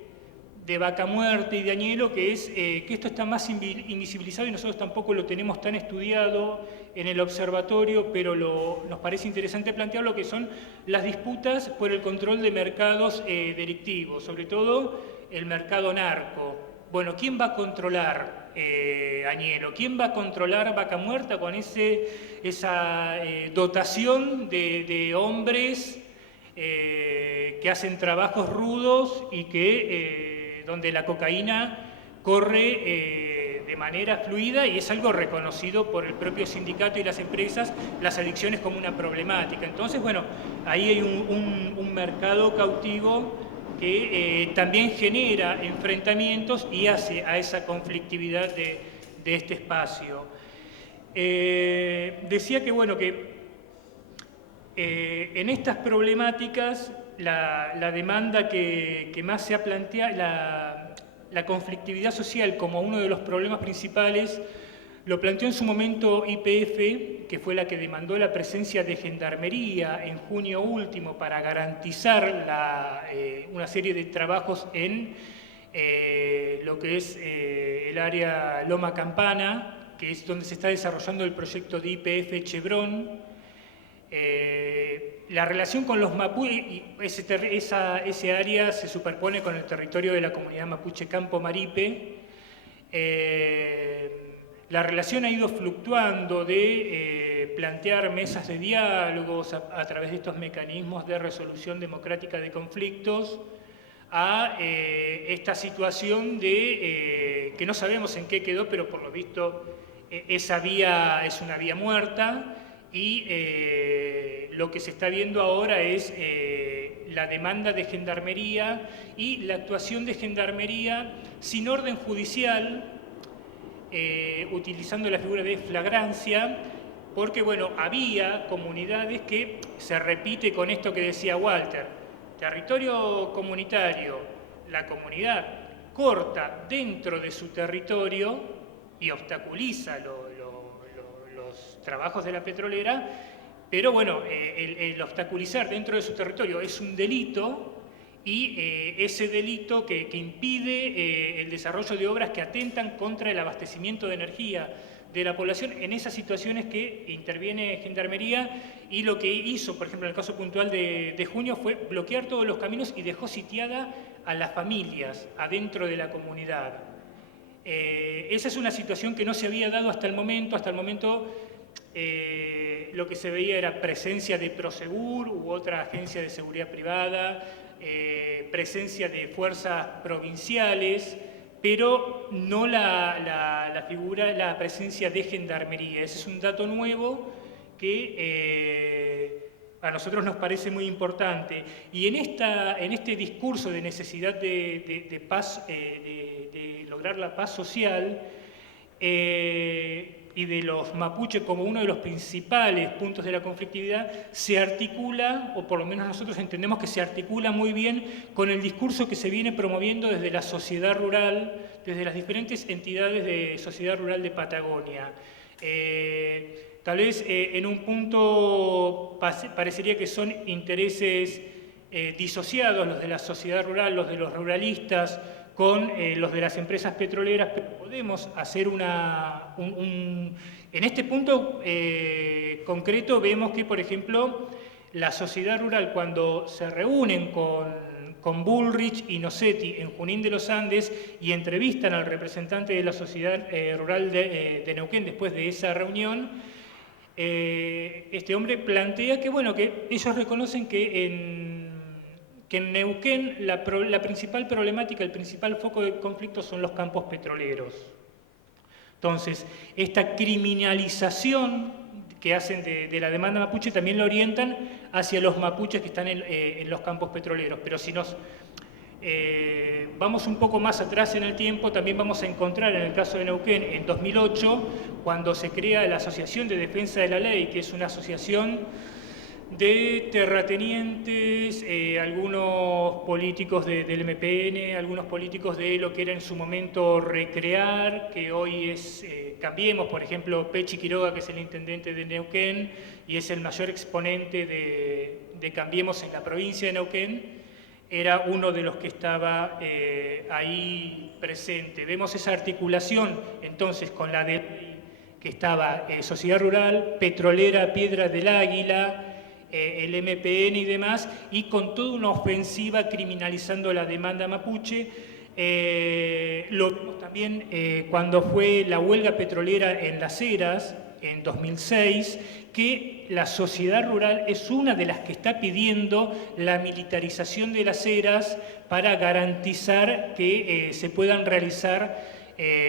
Vaca Muerta y de Añelo, que es que esto está más invisibilizado y nosotros tampoco lo tenemos tan estudiado en el observatorio, pero nos parece interesante plantear lo que son las disputas por el control de mercados delictivos, sobre todo el mercado narco. Bueno, ¿quién va a controlar Añelo? ¿Quién va a controlar Vaca Muerta con esa dotación de hombres que hacen trabajos rudos y donde la cocaína corre de manera fluida y es algo reconocido por el propio sindicato y las empresas, las adicciones como una problemática? Entonces, bueno, ahí hay un mercado cautivo que también genera enfrentamientos y hace a esa conflictividad de este espacio. Decía que, bueno, que en estas problemáticas la demanda que más se ha planteado, la conflictividad social como uno de los problemas principales, lo planteó en su momento YPF, que fue la que demandó la presencia de gendarmería en junio último para garantizar una serie de trabajos en lo que es el área Loma Campana, que es donde se está desarrollando el proyecto de YPF Chevron. La relación con los mapuches, ese área se superpone con el territorio de la comunidad mapuche Campo Maripe. La relación ha ido fluctuando de plantear mesas de diálogos a través de estos mecanismos de resolución democrática de conflictos a esta situación de que no sabemos en qué quedó, pero por lo visto esa vía es una vía muerta. Y lo que se está viendo ahora es la demanda de gendarmería y la actuación de gendarmería sin orden judicial, utilizando la figura de flagrancia, porque bueno, había comunidades que se repite con esto que decía Walter, territorio comunitario, la comunidad corta dentro de su territorio y obstaculiza los trabajos de la petrolera, pero bueno, el obstaculizar dentro de su territorio es un delito y ese delito que impide el desarrollo de obras que atentan contra el abastecimiento de energía de la población en esas situaciones que interviene Gendarmería, y lo que hizo, por ejemplo, en el caso puntual de junio, fue bloquear todos los caminos y dejó sitiada a las familias adentro de la comunidad. Esa es una situación que no se había dado hasta el momento. Lo que se veía era presencia de Prosegur u otra agencia de seguridad privada, presencia de fuerzas provinciales, pero no la presencia de gendarmería. Ese es un dato nuevo que a nosotros nos parece muy importante. Y en este discurso de necesidad de paz, de lograr la paz social, y de los mapuches como uno de los principales puntos de la conflictividad, se articula, o por lo menos nosotros entendemos que se articula muy bien con el discurso que se viene promoviendo desde la sociedad rural, desde las diferentes entidades de sociedad rural de Patagonia. Tal vez en un punto parecería que son intereses disociados los de la sociedad rural, los de los ruralistas, con los de las empresas petroleras, pero podemos hacer en este punto concreto vemos que, por ejemplo, la sociedad rural, cuando se reúnen con Bullrich y Nocetti en Junín de los Andes y entrevistan al representante de la sociedad rural de Neuquén después de esa reunión, este hombre plantea que, bueno, que ellos reconocen que en Neuquén la principal problemática, el principal foco de conflicto son los campos petroleros. Entonces, esta criminalización que hacen de la demanda mapuche también la orientan hacia los mapuches que están en los campos petroleros. Pero si nos vamos un poco más atrás en el tiempo, también vamos a encontrar en el caso de Neuquén, en 2008, cuando se crea la Asociación de Defensa de la Ley, que es una asociación de terratenientes, algunos políticos del MPN, algunos políticos de lo que era en su momento Recrear, que hoy es Cambiemos, por ejemplo, Pechi Quiroga, que es el intendente de Neuquén y es el mayor exponente de Cambiemos en la provincia de Neuquén. era uno de los que estaba ahí presente. Vemos esa articulación entonces con la de que estaba Sociedad Rural, Petrolera, Piedra del Águila, el MPN y demás, y con toda una ofensiva criminalizando la demanda mapuche. Lo vimos también cuando fue la huelga petrolera en Las Heras, en 2006, que la sociedad rural es una de las que está pidiendo la militarización de Las Heras para garantizar que se puedan realizar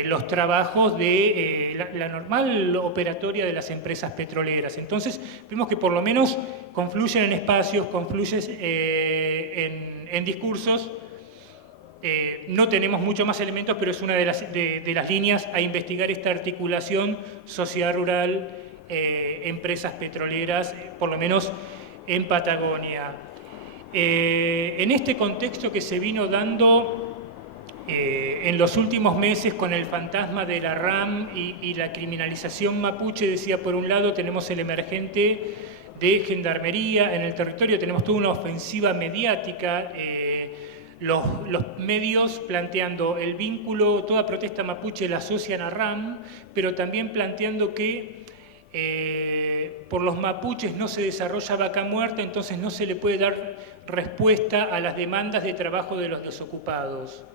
los trabajos de la normal operatoria de las empresas petroleras. Entonces, vemos que por lo menos confluyen en espacios, confluyen en discursos. No tenemos muchos más elementos, pero es una de las líneas a investigar esta articulación sociedad rural, empresas petroleras, por lo menos en Patagonia. En este contexto que se vino dando en los últimos meses con el fantasma de la RAM y la criminalización mapuche, decía, por un lado tenemos el emergente de gendarmería en el territorio, tenemos toda una ofensiva mediática, los medios planteando el vínculo, toda protesta mapuche la asocian a RAM, pero también planteando que por los mapuches no se desarrolla Vaca Muerta, entonces no se le puede dar respuesta a las demandas de trabajo de los desocupados.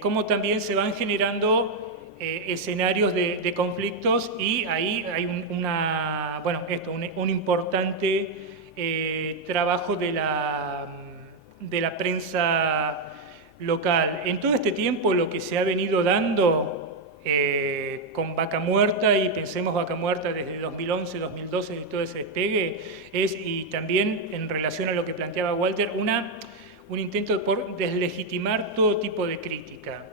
Como también se van generando escenarios de conflictos, y ahí hay un importante trabajo de la prensa local. En todo este tiempo lo que se ha venido dando con Vaca Muerta, y pensemos Vaca Muerta desde 2011, 2012, de todo ese despegue, y también en relación a lo que planteaba Walter, un intento por deslegitimar todo tipo de crítica.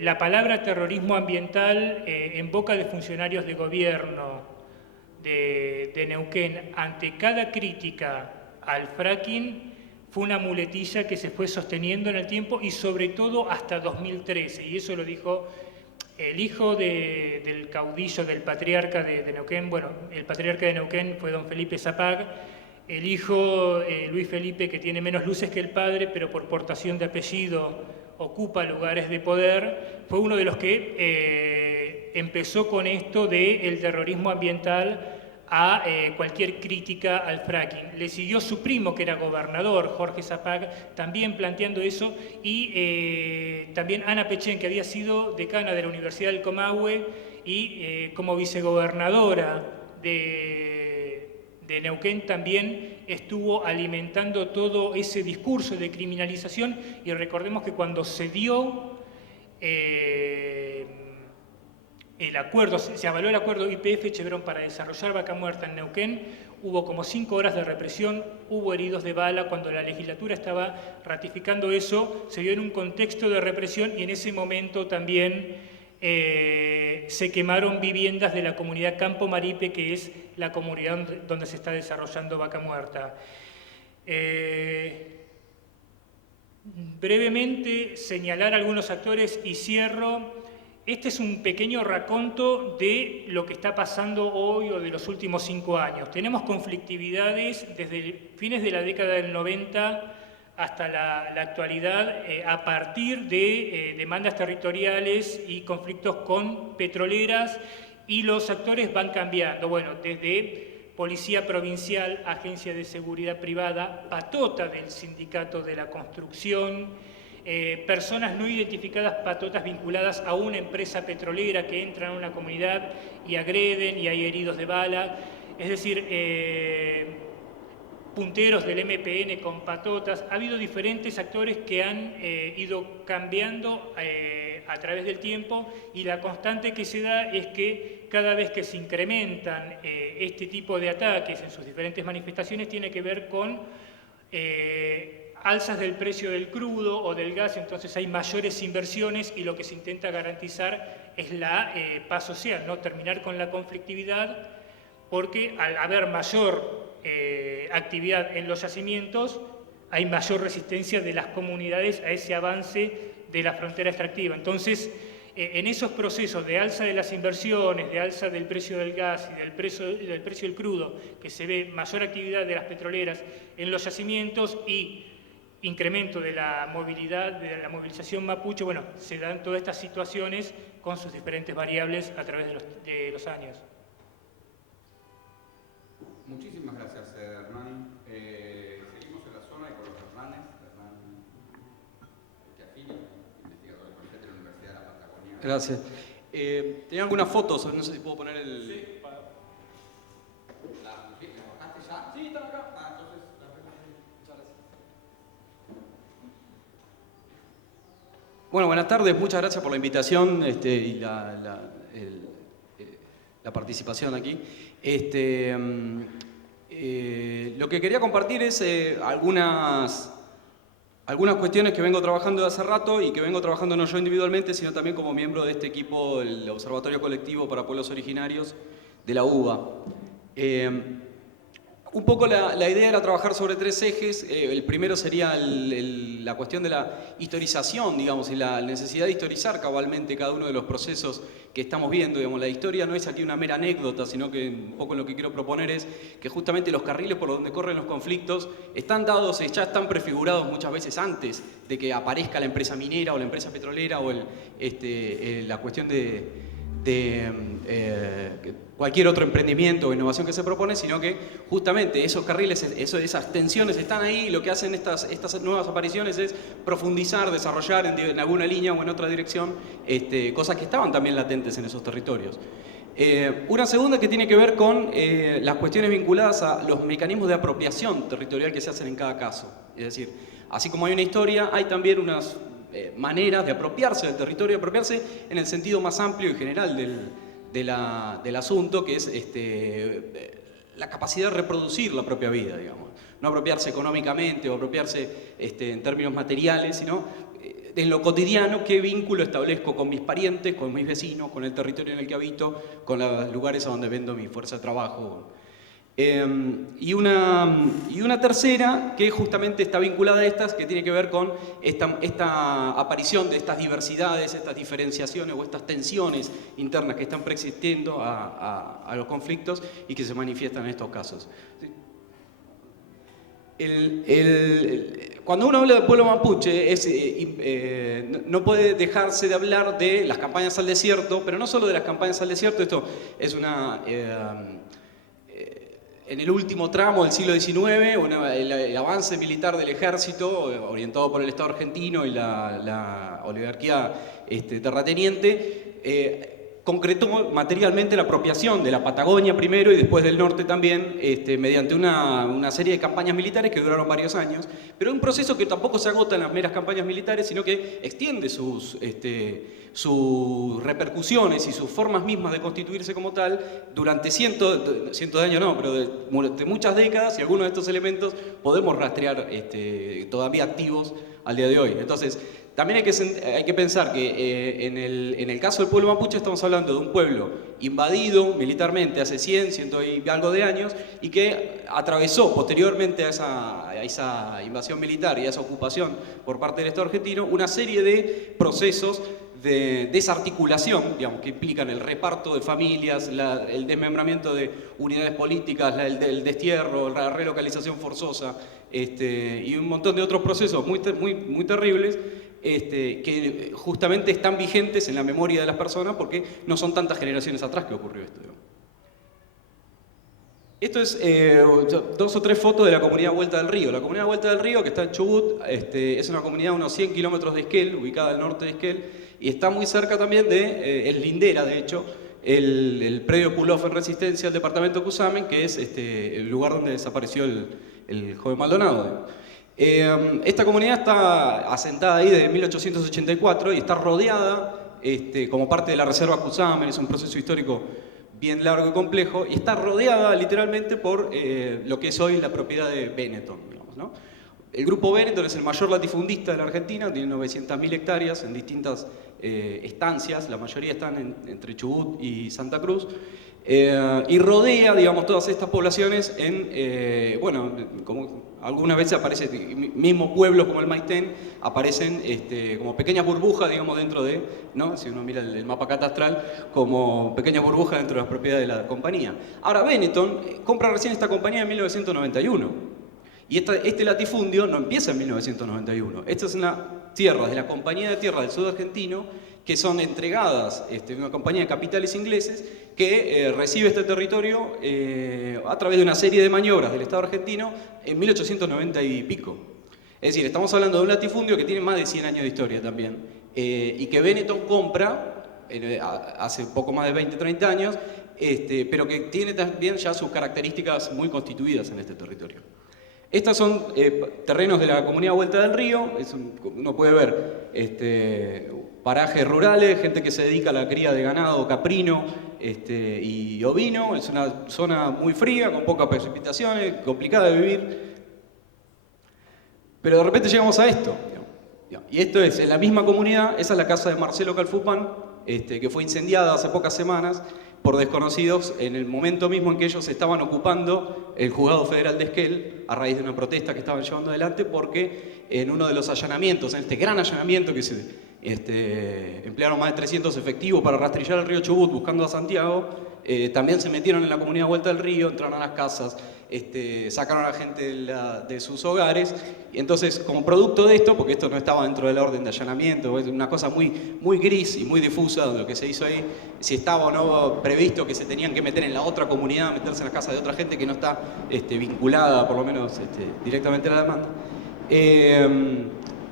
La palabra terrorismo ambiental en boca de funcionarios de gobierno de Neuquén ante cada crítica al fracking fue una muletilla que se fue sosteniendo en el tiempo, y sobre todo hasta 2013, y eso lo dijo el hijo del caudillo, del patriarca de Neuquén. Bueno, el patriarca de Neuquén fue don Felipe Zapag, el hijo Luis Felipe, que tiene menos luces que el padre, pero por portación de apellido ocupa lugares de poder, fue uno de los que empezó con esto del terrorismo ambiental a cualquier crítica al fracking. Le siguió su primo, que era gobernador, Jorge Zapag, también planteando eso, y también Ana Pechén, que había sido decana de la Universidad del Comahue y como vicegobernadora de Neuquén también estuvo alimentando todo ese discurso de criminalización. Y recordemos que cuando se dio el acuerdo, se avaló el acuerdo YPF-Chevron para desarrollar Vaca Muerta en Neuquén, hubo como 5 horas de represión, hubo heridos de bala. Cuando la legislatura estaba ratificando eso, se dio en un contexto de represión, y en ese momento también se quemaron viviendas de la comunidad Campo Maripe, que es la comunidad donde se está desarrollando Vaca Muerta. Brevemente señalar algunos actores y cierro. Este es un pequeño raconto de lo que está pasando hoy o de los últimos 5 años. Tenemos conflictividades desde fines de la década del 90 hasta la actualidad, a partir de demandas territoriales y conflictos con petroleras, y los actores van cambiando. Bueno, desde Policía Provincial, Agencia de Seguridad Privada, patota del Sindicato de la Construcción, personas no identificadas, patotas vinculadas a una empresa petrolera que entran a una comunidad y agreden, y hay heridos de bala. Es decir, punteros del MPN con patotas. Ha habido diferentes actores que han ido cambiando a través del tiempo, y la constante que se da es que cada vez que se incrementan este tipo de ataques en sus diferentes manifestaciones, tiene que ver con alzas del precio del crudo o del gas. Entonces hay mayores inversiones, y lo que se intenta garantizar es la paz social, ¿no? Terminar con la conflictividad, porque al haber mayor actividad en los yacimientos, hay mayor resistencia de las comunidades a ese avance de la frontera extractiva. Entonces, en esos procesos de alza de las inversiones, de alza del precio del gas y del precio del crudo, que se ve mayor actividad de las petroleras en los yacimientos, y incremento de la movilidad, de la movilización mapuche, bueno, se dan todas estas situaciones con sus diferentes variables a través de los años. Muchísimas gracias, Hernán. Seguimos en la zona y con los Hernanes. Hernán Chiaffini, investigador del CONICET de la Universidad de la Patagonia. Gracias. ¿Tenía algunas fotos? No sé si puedo poner el... Sí, ¿las bajaste ya? Sí, están acá. Entonces, muchas gracias. Bueno, buenas tardes, muchas gracias por la invitación y la participación aquí. Lo que quería compartir es algunas cuestiones que vengo trabajando de hace rato y que vengo trabajando no yo individualmente, sino también como miembro de este equipo, el Observatorio Colectivo para Pueblos Originarios de la UBA. Un poco la idea era trabajar sobre tres ejes. El primero sería la cuestión de la historización, digamos, y la necesidad de historizar cabalmente cada uno de los procesos que estamos viendo. Digamos, la historia no es aquí una mera anécdota, sino que un poco lo que quiero proponer es que justamente los carriles por donde corren los conflictos están dados, ya están prefigurados muchas veces antes de que aparezca la empresa minera o la empresa petrolera o la cuestión de cualquier otro emprendimiento o innovación que se propone, sino que justamente esos carriles, esas tensiones están ahí y lo que hacen estas nuevas apariciones es profundizar, desarrollar en alguna línea o en otra dirección cosas que estaban también latentes en esos territorios. Una segunda que tiene que ver con las cuestiones vinculadas a los mecanismos de apropiación territorial que se hacen en cada caso. Es decir, así como hay una historia, hay también unas maneras de apropiarse del territorio, apropiarse en el sentido más amplio y general del asunto, que es la capacidad de reproducir la propia vida, digamos. No apropiarse económicamente o apropiarse en términos materiales, sino en lo cotidiano, qué vínculo establezco con mis parientes, con mis vecinos, con el territorio en el que habito, con los lugares a donde vendo mi fuerza de trabajo. Y una tercera que justamente está vinculada a estas, que tiene que ver con esta aparición de estas diversidades, estas diferenciaciones o estas tensiones internas que están preexistiendo a los conflictos y que se manifiestan en estos casos. Cuando uno habla del pueblo mapuche, no puede dejarse de hablar de las campañas al desierto, pero no solo de las campañas al desierto. Esto es en el último tramo del siglo XIX, el avance militar del ejército, orientado por el Estado argentino y la oligarquía terrateniente, concretó materialmente la apropiación de la Patagonia primero y después del norte también, mediante una serie de campañas militares que duraron varios años, pero un proceso que tampoco se agota en las meras campañas militares, sino que extiende sus repercusiones y sus formas mismas de constituirse como tal durante cientos de años, no, pero de muchas décadas, y algunos de estos elementos podemos rastrear todavía activos al día de hoy. Entonces, también hay que pensar que en el caso del pueblo mapuche estamos hablando de un pueblo invadido militarmente hace 100 y algo de años y que atravesó posteriormente a esa invasión militar y a esa ocupación por parte del Estado argentino una serie de procesos de desarticulación, digamos, que implican el reparto de familias, el desmembramiento de unidades políticas, el destierro, la relocalización forzosa y un montón de otros procesos muy terribles que justamente están vigentes en la memoria de las personas porque no son tantas generaciones atrás que ocurrió esto. Esto es 2 o 3 fotos de la comunidad Vuelta del Río. La comunidad Vuelta del Río, que está en Chubut, es una comunidad a unos 100 kilómetros de Esquel, ubicada al norte de Esquel, y está muy cerca también es lindera, de hecho, el predio Pulov en Resistencia del departamento de Cusamen, que es el lugar donde desapareció el joven Maldonado. Esta comunidad está asentada ahí desde 1884 y está rodeada como parte de la Reserva Cusamen, es un proceso histórico bien largo y complejo, y está rodeada literalmente por lo que es hoy la propiedad de Benetton, digamos, ¿no? El grupo Benetton es el mayor latifundista de la Argentina, tiene 900.000 hectáreas en distintas estancias, la mayoría están entre Chubut y Santa Cruz, y rodea, digamos, todas estas poblaciones bueno, como algunas veces aparecen, mismos pueblos como el Maitén, aparecen como pequeñas burbujas, digamos, dentro de, ¿no? Si uno mira el mapa catastral, como pequeñas burbujas dentro de las propiedades de la compañía. Ahora, Benetton compra recién esta compañía en 1991. Y este latifundio no empieza en 1991. Estas son las tierras de la Compañía de Tierras del Sur Argentino que son entregadas a una compañía de capitales ingleses que recibe este territorio a través de una serie de maniobras del Estado argentino en 1890 y pico. Es decir, estamos hablando de un latifundio que tiene más de 100 años de historia también, y que Benetton compra hace poco más de 20, 30 años, pero que tiene también ya sus características muy constituidas en este territorio. Estos son terrenos de la comunidad Vuelta del Río, uno puede ver parajes rurales, gente que se dedica a la cría de ganado caprino y ovino. Es una zona muy fría, con pocas precipitaciones, complicada de vivir. Pero de repente llegamos a esto. Y esto es, en la misma comunidad, esa es la casa de Marcelo Calfupán, que fue incendiada hace pocas semanas por desconocidos en el momento mismo en que ellos estaban ocupando el Juzgado Federal de Esquel a raíz de una protesta que estaban llevando adelante, porque en uno de los allanamientos, en este gran allanamiento que se emplearon más de 300 efectivos para rastrillar el río Chubut buscando a Santiago, también se metieron en la comunidad Vuelta del Río, entraron a las casas, sacaron a la gente de sus hogares, y entonces como producto de esto, porque esto no estaba dentro de la orden de allanamiento, es una cosa muy gris y muy difusa de lo que se hizo ahí, si estaba o no previsto que se tenían que meter en la otra comunidad, meterse en la casa de otra gente que no está vinculada por lo menos directamente a la demanda.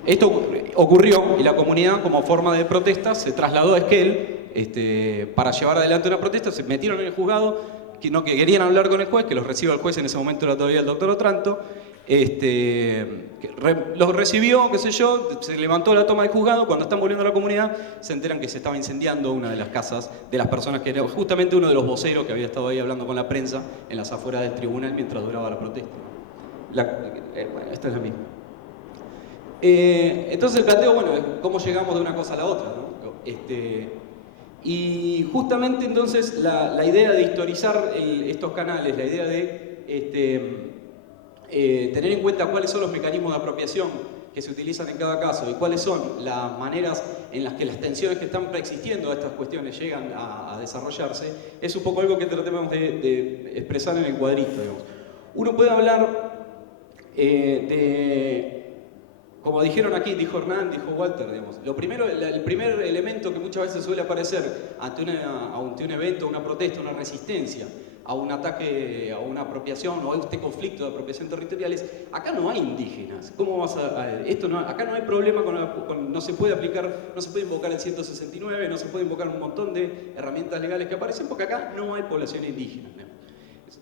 Esto ocurrió y la comunidad, como forma de protesta, se trasladó a Esquel para llevar adelante una protesta, se metieron en el juzgado, que querían hablar con el juez, que los reciba el juez, en ese momento era todavía el doctor Otranto, los recibió, qué sé yo, se levantó la toma del juzgado, cuando están volviendo a la comunidad se enteran que se estaba incendiando una de las casas de las personas que era justamente uno de los voceros que había estado ahí hablando con la prensa en las afueras del tribunal mientras duraba la protesta. Bueno, esta es la misma. Entonces el planteo, bueno, es cómo llegamos de una cosa a la otra, ¿no? Y justamente entonces la idea de historizar estos canales, la idea de tener en cuenta cuáles son los mecanismos de apropiación que se utilizan en cada caso y cuáles son las maneras en las que las tensiones que están preexistiendo a estas cuestiones llegan a desarrollarse, es un poco algo que tratemos de expresar en el cuadrito, digamos. Uno puede hablar como dijeron aquí, dijo Hernán, dijo Walter, digamos. El primer elemento que muchas veces suele aparecer ante un evento, una protesta, una resistencia, a un ataque, a una apropiación o a este conflicto de apropiación territorial es: acá no hay indígenas. ¿Cómo vas acá no hay problema no se puede aplicar, no se puede invocar el 169, no se puede invocar un montón de herramientas legales que aparecen porque acá no hay población indígena, ¿no?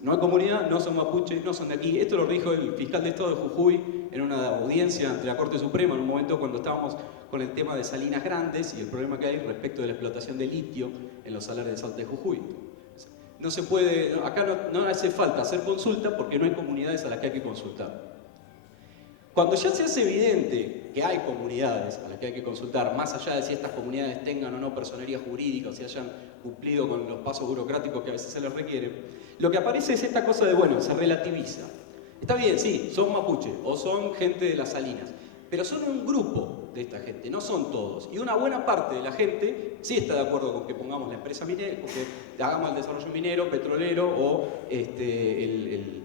No hay comunidad, no son mapuches, no son de aquí. Esto lo dijo el fiscal de Estado de Jujuy en una audiencia ante la Corte Suprema en un momento cuando estábamos con el tema de Salinas Grandes y el problema que hay respecto de la explotación de litio en los salares de Salta de Jujuy. No se puede, acá no hace falta hacer consulta porque no hay comunidades a las que hay que consultar. Cuando ya se hace evidente que hay comunidades a las que hay que consultar, más allá de si estas comunidades tengan o no personería jurídica o si hayan cumplido con los pasos burocráticos que a veces se les requiere, lo que aparece es esta cosa de, bueno, se relativiza. Está bien, sí, son mapuches o son gente de las Salinas, pero son un grupo de esta gente, no son todos. Y una buena parte de la gente sí está de acuerdo con que pongamos la empresa minera, con que hagamos el desarrollo minero, petrolero o el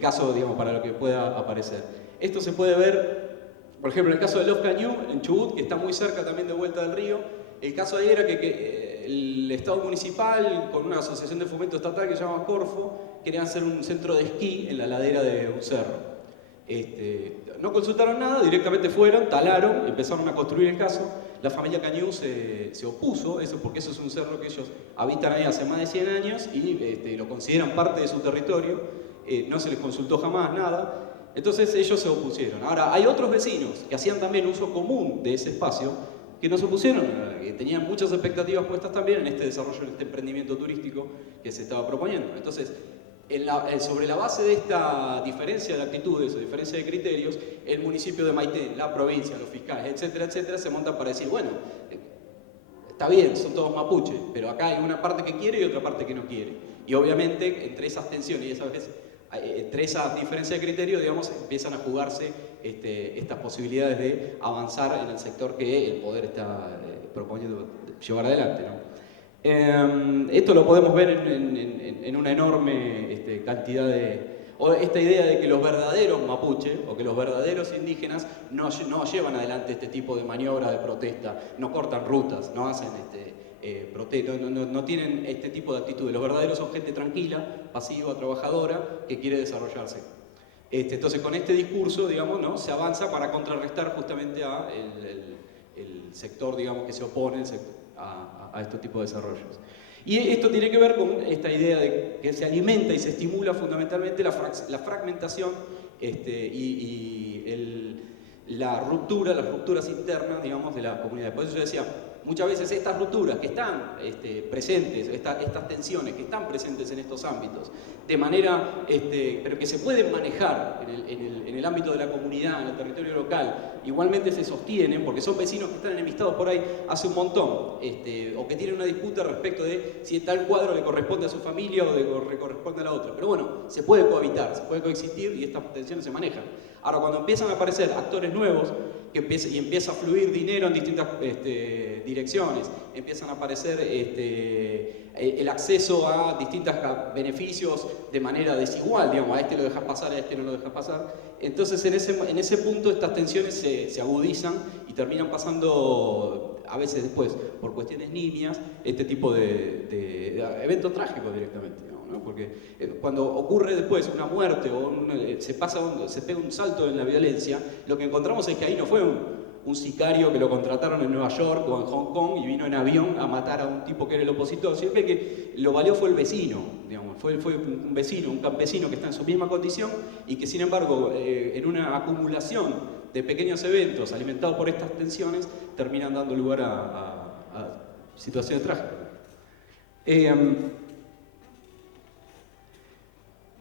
caso, digamos, para lo que pueda aparecer. Esto se puede ver, por ejemplo, en el caso de Los Cañú, en Chubut, que está muy cerca también de Vuelta del Río. El caso ahí era que el Estado municipal, con una asociación de fomento estatal que se llama Corfo, querían hacer un centro de esquí en la ladera de un cerro. No consultaron nada, directamente fueron, talaron, empezaron a construir el caso. La familia Cañú se opuso, porque eso es un cerro que ellos habitan ahí hace más de 100 años y lo consideran parte de su territorio. No se les consultó jamás nada. Entonces ellos se opusieron. Ahora, hay otros vecinos que hacían también uso común de ese espacio que no se opusieron, que tenían muchas expectativas puestas también en este desarrollo, en este emprendimiento turístico que se estaba proponiendo. Entonces, sobre la base de esta diferencia de actitudes o diferencia de criterios, el municipio de Maitén, la provincia, los fiscales, etcétera, etcétera, se montan para decir, bueno, está bien, son todos mapuches, pero acá hay una parte que quiere y otra parte que no quiere. Y obviamente, entre esas tensiones y entre esas diferencias de criterio, digamos, empiezan a jugarse estas posibilidades de avanzar en el sector que el poder está proponiendo llevar adelante, ¿no? Esto lo podemos ver en una enorme cantidad O esta idea de que los verdaderos mapuche o que los verdaderos indígenas no llevan adelante este tipo de maniobras de protesta, no cortan rutas, no hacen no tienen este tipo de actitudes. Los verdaderos son gente tranquila, pasiva, trabajadora, que quiere desarrollarse. Entonces, con este discurso, digamos, ¿no?, se avanza para contrarrestar justamente a el sector, digamos, que se opone a este tipo de desarrollos. Y esto tiene que ver con esta idea de que se alimenta y se estimula fundamentalmente la fragmentación las rupturas internas, digamos, de la comunidad. Por eso yo decía, muchas veces estas rupturas que están presentes, estas tensiones que están presentes en estos ámbitos, de manera, pero que se pueden manejar en el ámbito de la comunidad, en el territorio local, igualmente se sostienen, porque son vecinos que están enemistados por ahí hace un montón, o que tienen una disputa respecto de si tal cuadro le corresponde a su familia o le corresponde a la otra. Pero bueno, se puede cohabitar, se puede coexistir y estas tensiones se manejan. Ahora, cuando empiezan a aparecer actores nuevos y empieza a fluir dinero en distintas direcciones, empiezan a aparecer el acceso a distintos beneficios de manera desigual, digamos, a este lo dejas pasar, a este no lo dejas pasar. Entonces, en ese punto estas tensiones se agudizan y terminan pasando, a veces después, por cuestiones nimias, este tipo de eventos trágicos directamente, digamos, ¿no? Porque cuando ocurre después una muerte o se pega un salto en la violencia, lo que encontramos es que ahí no fue un sicario que lo contrataron en Nueva York o en Hong Kong y vino en avión a matar a un tipo que era el opositor, sino que lo valió fue el vecino, digamos, fue un vecino, un campesino que está en su misma condición y que, sin embargo, en una acumulación de pequeños eventos alimentados por estas tensiones, terminan dando lugar a situaciones trágicas.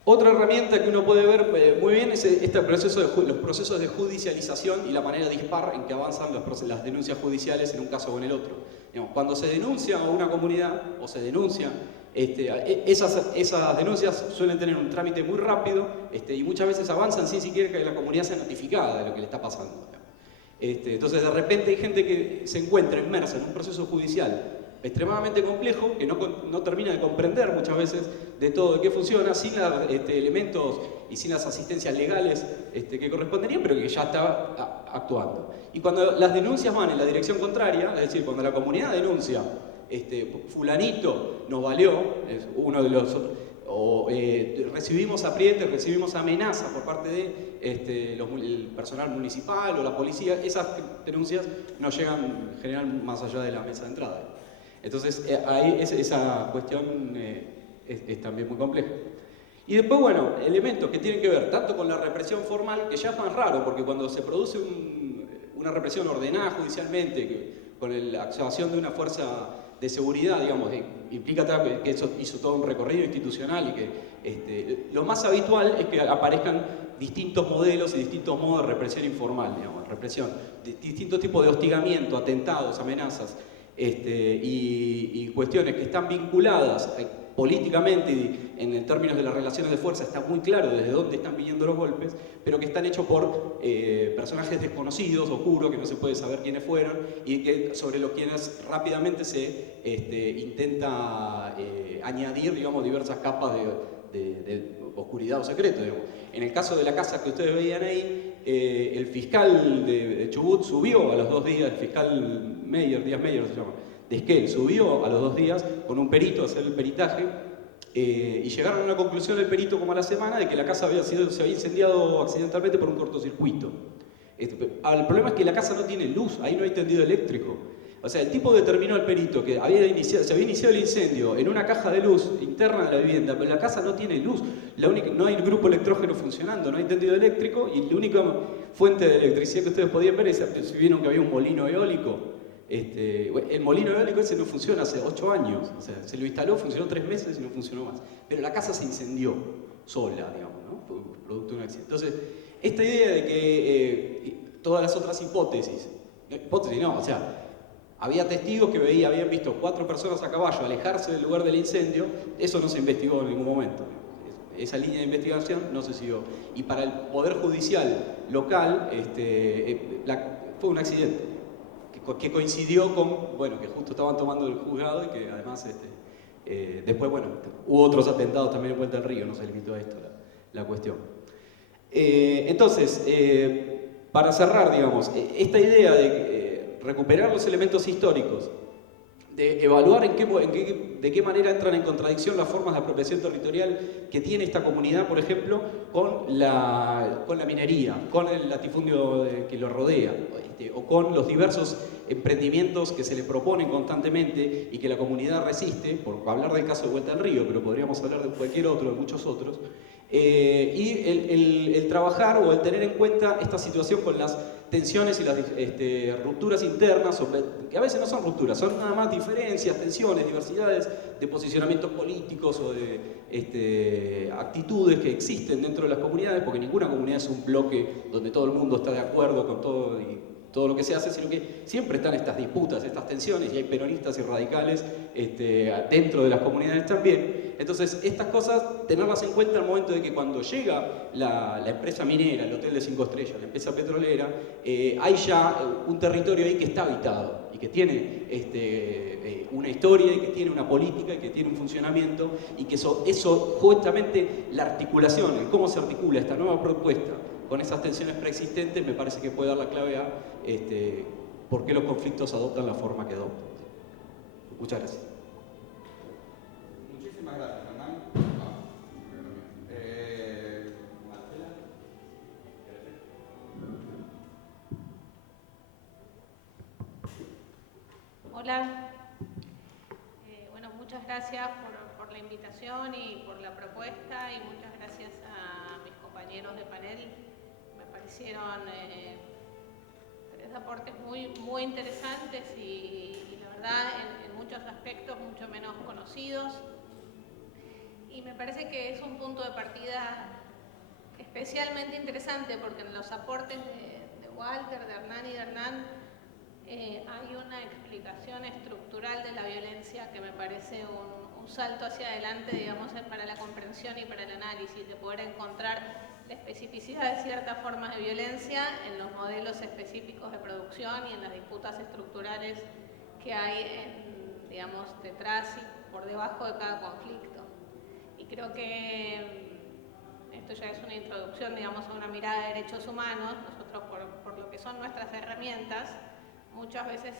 Otra herramienta que uno puede ver muy bien es los procesos de judicialización y la manera dispar en que avanzan las denuncias judiciales en un caso o en el otro. Digamos, cuando se denuncia a una comunidad o se denuncia, esas denuncias suelen tener un trámite muy rápido y muchas veces avanzan sin siquiera que la comunidad sea notificada de lo que le está pasando. Entonces, de repente hay gente que se encuentra inmersa en un proceso judicial extremadamente complejo, que no termina de comprender muchas veces de todo de qué funciona, sin elementos y sin las asistencias legales que corresponderían, pero que ya está actuando. Y cuando las denuncias van en la dirección contraria, es decir, cuando la comunidad denuncia, fulanito nos valió, es uno de los... recibimos aprietes, recibimos amenazas por parte de el personal municipal o la policía, esas denuncias no llegan en general más allá de la mesa de entrada. Entonces, ahí esa cuestión es también muy compleja. Y después, bueno, elementos que tienen que ver tanto con la represión formal, que ya es más raro, porque cuando se produce una represión ordenada judicialmente, con la actuación de una fuerza de seguridad, digamos, implica que eso hizo todo un recorrido institucional y que lo más habitual es que aparezcan distintos modelos y distintos modos de represión informal, digamos, distintos tipos de hostigamiento, atentados, amenazas, y cuestiones que están vinculadas políticamente y en términos de las relaciones de fuerza está muy claro desde dónde están viniendo los golpes, pero que están hechos por personajes desconocidos, oscuros, que no se puede saber quiénes fueron y que sobre los quienes rápidamente se intenta añadir, digamos, diversas capas de oscuridad o secreto, digamos. En el caso de la casa que ustedes veían ahí, el fiscal de Chubut subió a los 2 días, el fiscal Díaz Meyer se llama, de Esquel, subió a los 2 días con un perito a hacer el peritaje y llegaron a una conclusión del perito como a la semana de que la casa se había incendiado accidentalmente por un cortocircuito. El problema es que la casa no tiene luz, ahí no hay tendido eléctrico. O sea, el tipo determinó al perito que se había iniciado el incendio en una caja de luz interna de la vivienda, pero la casa no tiene luz. No hay grupo electrógeno funcionando, no hay tendido eléctrico y la única fuente de electricidad que ustedes podían ver es, si vieron que había un molino eólico. El molino eólico ese no funciona hace 8 años, o sea, se lo instaló, funcionó 3 meses y no funcionó más. Pero la casa se incendió sola, digamos, ¿no? Producto de un accidente. Entonces, esta idea de que todas las otras hipótesis no, o sea, había testigos que habían visto 4 personas a caballo alejarse del lugar del incendio, eso no se investigó en ningún momento. Esa línea de investigación no se siguió. Y para el Poder Judicial local fue un accidente que coincidió con, bueno, que justo estaban tomando el juzgado y que además después, bueno, hubo otros atentados también en Puente del Río, no se limitó a esto la cuestión. Entonces, para cerrar, digamos, esta idea de recuperar los elementos históricos, de evaluar de qué manera entran en contradicción las formas de apropiación territorial que tiene esta comunidad, por ejemplo, con la minería, con el latifundio que lo rodea, o con los diversos emprendimientos que se le proponen constantemente y que la comunidad resiste, por hablar del caso de Vuelta al Río, pero podríamos hablar de cualquier otro, de muchos otros, y el trabajar o el tener en cuenta esta situación con las tensiones y las rupturas internas, que a veces no son rupturas, son nada más diferencias, tensiones, diversidades de posicionamientos políticos o de actitudes que existen dentro de las comunidades, porque ninguna comunidad es un bloque donde todo el mundo está de acuerdo con todo y todo lo que se hace, sino que siempre están estas disputas, estas tensiones, y hay peronistas y radicales dentro de las comunidades también. Entonces, estas cosas, tenerlas en cuenta al momento de que cuando llega la empresa minera, el hotel de 5 estrellas, la empresa petrolera, hay ya un territorio ahí que está habitado y que tiene una historia y que tiene una política y que tiene un funcionamiento, y que eso justamente la articulación, el cómo se articula esta nueva propuesta con esas tensiones preexistentes, me parece que puede dar la clave a por qué los conflictos adoptan la forma que adoptan. Muchas gracias. Muchísimas gracias, Hernán. Marcela. Hola. Bueno, muchas gracias por la invitación y por la propuesta, y muchas gracias a mis compañeros de panel. Me parecieron tres aportes muy interesantes y la verdad en muchos aspectos mucho menos conocidos. Y me parece que es un punto de partida especialmente interesante porque en los aportes de Walter, de Hernán y de Hernán hay una explicación estructural de la violencia que me parece un salto hacia adelante, digamos, para la comprensión y para el análisis, de poder encontrar la especificidad de ciertas formas de violencia en los modelos específicos de producción y en las disputas estructurales que hay, digamos, detrás y por debajo de cada conflicto. Y creo que esto ya es una introducción, digamos, a una mirada de derechos humanos. Nosotros, por lo que son nuestras herramientas, muchas veces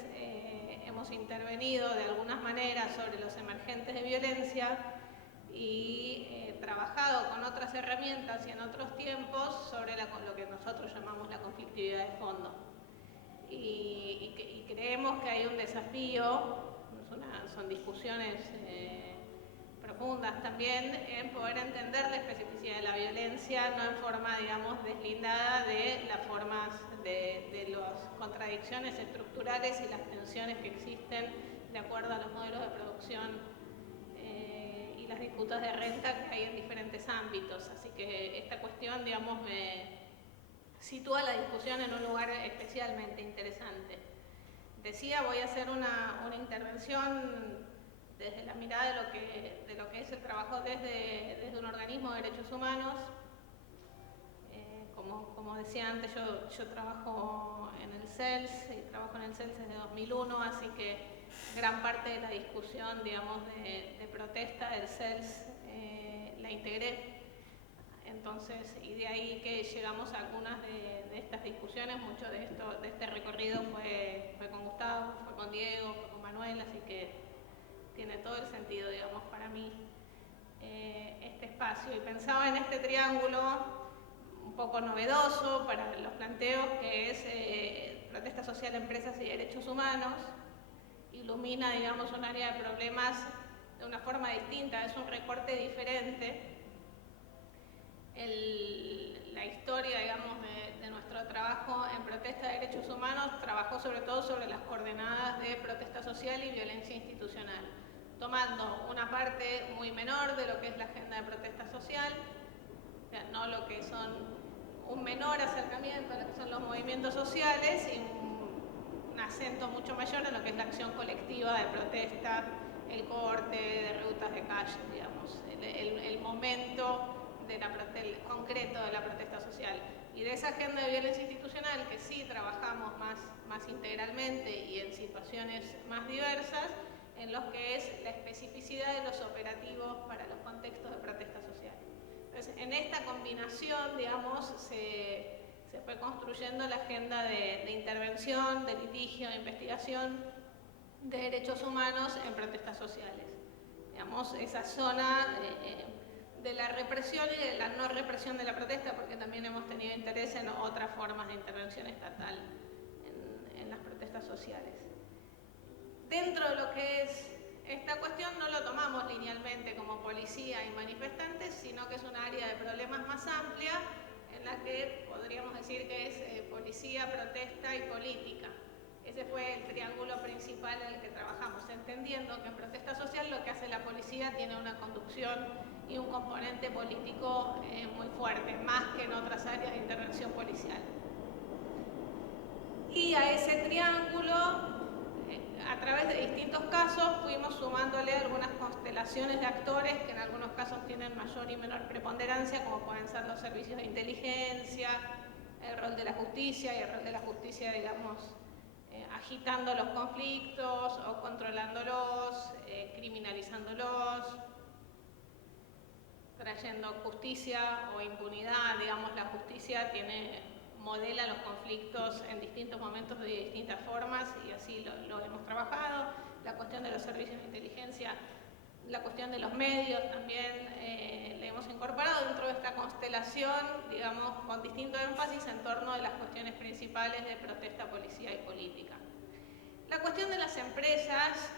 hemos intervenido de algunas maneras sobre los emergentes de violencia y trabajado con otras herramientas y en otros tiempos sobre lo que nosotros llamamos la conflictividad de fondo. Y creemos que hay un desafío, son discusiones profundas también, en poder entender la especificidad de la violencia, no en forma, digamos, deslindada de las formas de las contradicciones estructurales y las tensiones que existen de acuerdo a los modelos de producción y las disputas de renta que hay en diferentes ámbitos. Así que esta cuestión, digamos, sitúa la discusión en un lugar especialmente interesante. Decía, voy a hacer una intervención desde la mirada de lo que es el trabajo desde un organismo de derechos humanos. Como decía antes, yo trabajo en el CELS y trabajo en el CELS desde 2001, así que gran parte de la discusión, digamos, de protesta del CELS la integré. Entonces, y de ahí que llegamos a algunas de estas discusiones. Mucho de este recorrido fue con Gustavo, fue con Diego, fue con Manuel, así que tiene todo el sentido, digamos, para mí este espacio. Y pensaba en este triángulo un poco novedoso para los planteos, que es protesta social, empresas y derechos humanos. Ilumina, digamos, un área de problemas de una forma distinta, es un recorte diferente. La historia, digamos, de nuestro trabajo en protesta de derechos humanos trabajó sobre todo sobre las coordenadas de protesta social y violencia institucional, tomando una parte muy menor de lo que es la agenda de protesta social, o sea, no lo que son un menor acercamiento a lo que son los movimientos sociales, y un acento mucho mayor en lo que es la acción colectiva de protesta, el corte de rutas de calle, digamos, el momento del concreto de la protesta social. Y de esa agenda de violencia institucional, que sí trabajamos más integralmente y en situaciones más diversas, en los que es la especificidad de los operativos para los contextos de protesta social. Entonces, en esta combinación, digamos, se fue construyendo la agenda de intervención, de litigio, de investigación de derechos humanos en protestas sociales. Digamos, esa zona de la represión y de la no represión de la protesta, porque también hemos tenido interés en otras formas de intervención estatal en las protestas sociales. Dentro de lo que es esta cuestión no lo tomamos linealmente como policía y manifestantes, sino que es un área de problemas más amplia en la que podríamos decir que es policía, protesta y política. Ese fue el triángulo principal en el que trabajamos, entendiendo que en protesta social lo que hace la policía tiene una conducción y un componente político muy fuerte, más que en otras áreas de intervención policial. Y a ese triángulo, a través de distintos casos, fuimos sumándole algunas constelaciones de actores que en algunos casos tienen mayor y menor preponderancia, como pueden ser los servicios de inteligencia, el rol de la justicia, y el rol de la justicia, digamos, agitando los conflictos o controlándolos, criminalizándolos, trayendo justicia o impunidad. Digamos, la justicia modela los conflictos en distintos momentos de distintas formas y así lo hemos trabajado. La cuestión de los servicios de inteligencia, la cuestión de los medios también le hemos incorporado dentro de esta constelación, digamos, con distinto énfasis en torno de las cuestiones principales de protesta, policía y política. La cuestión de las empresas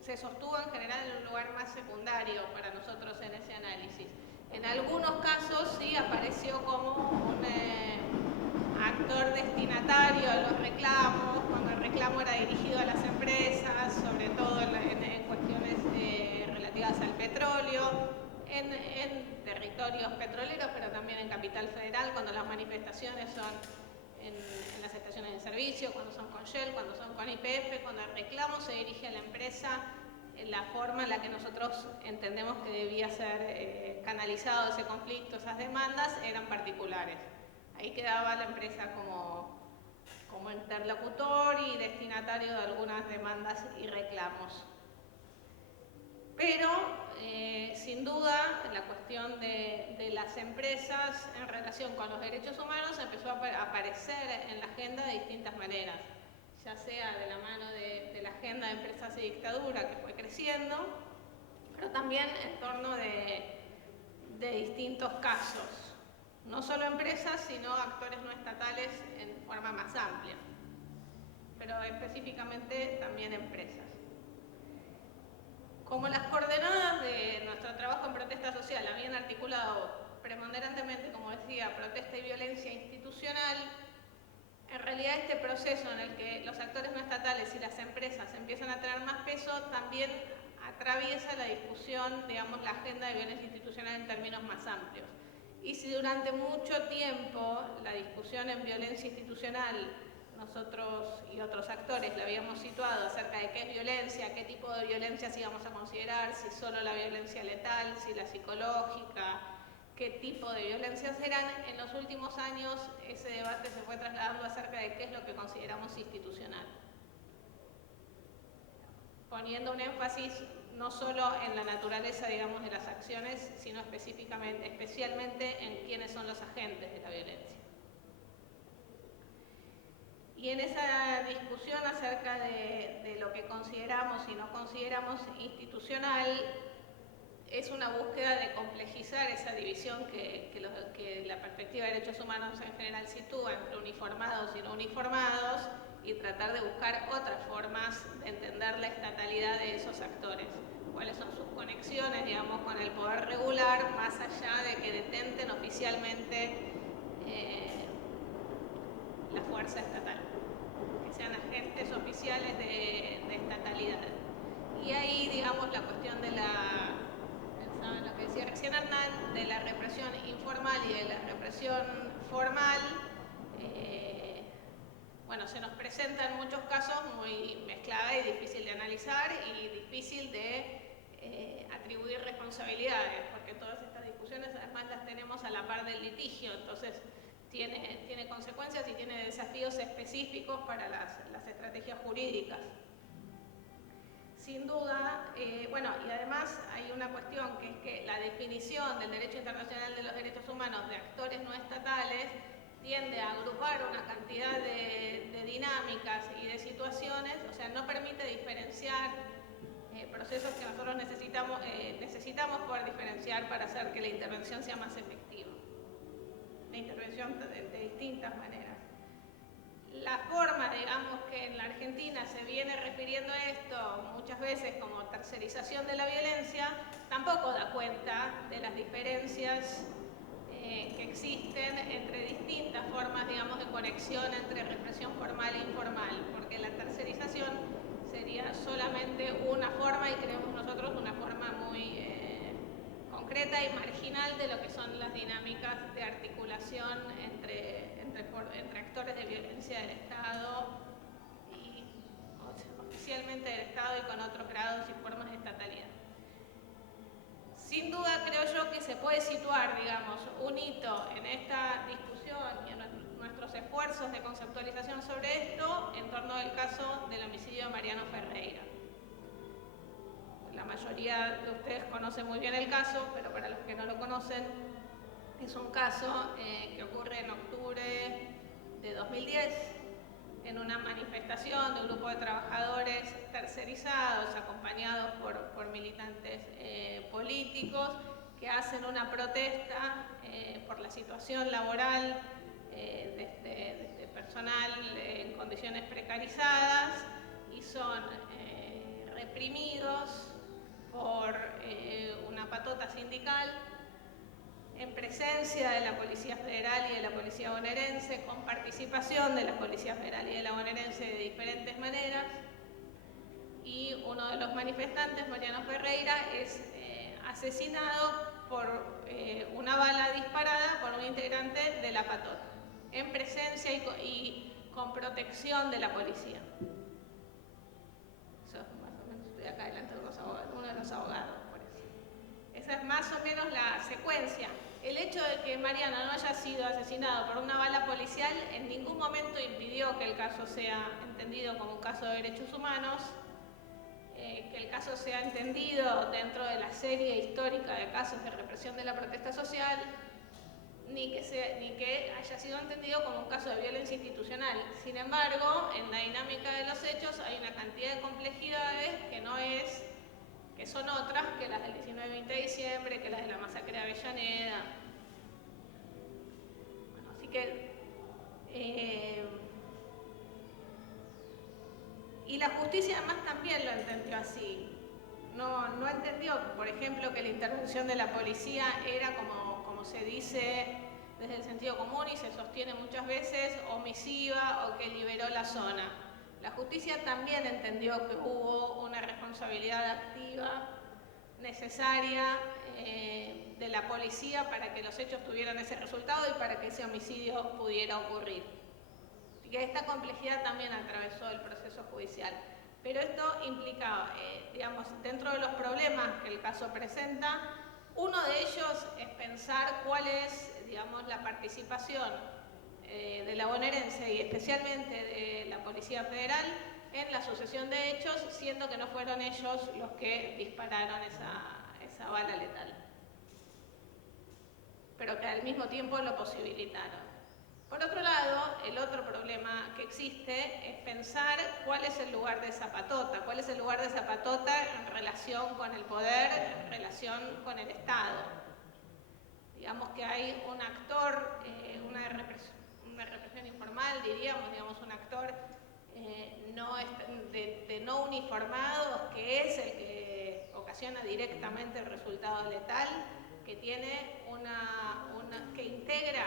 se sostuvo en general en un lugar más secundario para nosotros en ese análisis. En algunos casos sí apareció como un actor destinatario de los reclamos, cuando el reclamo era dirigido a las empresas, sobre todo en cuestiones relativas al petróleo, en territorios petroleros, pero también en Capital Federal, cuando las manifestaciones son en las estaciones de servicio, cuando son con Shell, cuando son con YPF, cuando el reclamo se dirige a la empresa, la forma en la que nosotros entendemos que debía ser canalizado ese conflicto, esas demandas, eran particulares. Ahí quedaba la empresa como interlocutor y destinatario de algunas demandas y reclamos. Pero, sin duda, la cuestión de las empresas en relación con los derechos humanos empezó a aparecer en la agenda de distintas maneras, ya sea de la mano de la agenda de empresas y dictadura, que fue creciendo, pero también en torno de distintos casos. No solo empresas, sino actores no estatales en forma más amplia, pero específicamente también empresas. Como las coordenadas de nuestro trabajo en protesta social habían articulado preponderantemente, como decía, protesta y violencia institucional, en realidad este proceso en el que los actores no estatales y las empresas empiezan a tener más peso también atraviesa la discusión, digamos, la agenda de violencia institucional en términos más amplios. Y si durante mucho tiempo la discusión en violencia institucional nosotros y otros actores la habíamos situado acerca de qué es violencia, qué tipo de violencias íbamos a considerar, si solo la violencia letal, si la psicológica, qué tipo de violencias eran, en los últimos años ese debate se fue trasladando acerca de qué es lo que consideramos institucional, poniendo un énfasis no solo en la naturaleza, digamos, de las acciones, sino especialmente en quiénes son los agentes de la violencia. Y en esa discusión acerca de lo que consideramos y no consideramos institucional, es una búsqueda de complejizar esa división que la perspectiva de derechos humanos en general sitúa entre uniformados y no uniformados, y tratar de buscar otras formas de entender la estatalidad de esos actores. Cuáles son sus conexiones, digamos, con el poder regular, más allá de que detenten oficialmente la fuerza estatal, que sean agentes oficiales de estatalidad. Y ahí, digamos, la cuestión de pensaba en lo que decía recién Hernán, de la represión informal y de la represión formal, bueno, se nos presenta en muchos casos muy mezclada y difícil de analizar y difícil de atribuir responsabilidades, porque todas estas discusiones además las tenemos a la par del litigio, entonces tiene consecuencias y tiene desafíos específicos para las estrategias jurídicas. sin duda, bueno, y además hay una cuestión que es que la definición del derecho internacional de los derechos humanos de actores no estatales tiende a agrupar una cantidad de dinámicas y de situaciones, o sea, no permite diferenciar procesos que nosotros necesitamos poder diferenciar para hacer que la intervención sea más efectiva. La intervención de distintas maneras. La forma, digamos, que en la Argentina se viene refiriendo a esto muchas veces como tercerización de la violencia, tampoco da cuenta de las diferencias que existen entre distintas formas, digamos, de conexión entre represión formal e informal, porque la tercerización sería solamente una forma, y creemos nosotros una forma muy concreta y marginal de lo que son las dinámicas de articulación entre actores de violencia del Estado y oficialmente del Estado y con otros grados y formas de estatalidad. Sin duda creo yo que se puede situar, digamos, un hito en esta discusión y en nuestros esfuerzos de conceptualización sobre esto en torno al caso del homicidio de Mariano Ferreira. La mayoría de ustedes conocen muy bien el caso, pero para los que no lo conocen, es un caso que ocurre en octubre de 2010 en una manifestación de un grupo de trabajadores tercerizados, acompañados por militantes políticos, que hacen una protesta por la situación laboral de personal en condiciones precarizadas, y son reprimidos por una patota sindical en presencia de la Policía Federal y de la Policía Bonaerense, con participación de la Policía Federal y de la Bonaerense de diferentes maneras, y uno de los manifestantes, Mariano Ferreira, es asesinado por una bala disparada por un integrante de la patota, en presencia y con protección de la policía. Eso es más o menos, estoy acá delante de uno de los abogados, por eso. Esa es más o menos la secuencia. El hecho de que Mariano no haya sido asesinado por una bala policial en ningún momento impidió que el caso sea entendido como un caso de derechos humanos, que el caso sea entendido dentro de la serie histórica de casos de represión de la protesta social, ni que haya sido entendido como un caso de violencia institucional. Sin embargo, en la dinámica de los hechos hay una cantidad de complejidades que son otras que las del 19 y 20 de diciembre, que las de la masacre de Avellaneda. Bueno, así que... y la justicia además también lo entendió así. No entendió, por ejemplo, que la intervención de la policía era, como se dice desde el sentido común y se sostiene muchas veces, omisiva o que liberó la zona. La justicia también entendió que hubo una responsabilidad activa necesaria de la policía para que los hechos tuvieran ese resultado y para que ese homicidio pudiera ocurrir. Así que esta complejidad también atravesó el proceso judicial. Pero esto implicaba, digamos, dentro de los problemas que el caso presenta, uno de ellos es pensar cuál es, digamos, la participación de la bonaerense y especialmente de la Policía Federal en la sucesión de hechos, siendo que no fueron ellos los que dispararon esa bala letal, pero que al mismo tiempo lo posibilitaron. Por otro lado, el otro problema que existe es pensar cuál es el lugar de esa patota, cuál es el lugar de esa patota en relación con el poder, en relación con el Estado. Digamos que hay un actor, una represión informal, diríamos, un actor de no uniformados, que es el que ocasiona directamente el resultado letal, que tiene que integra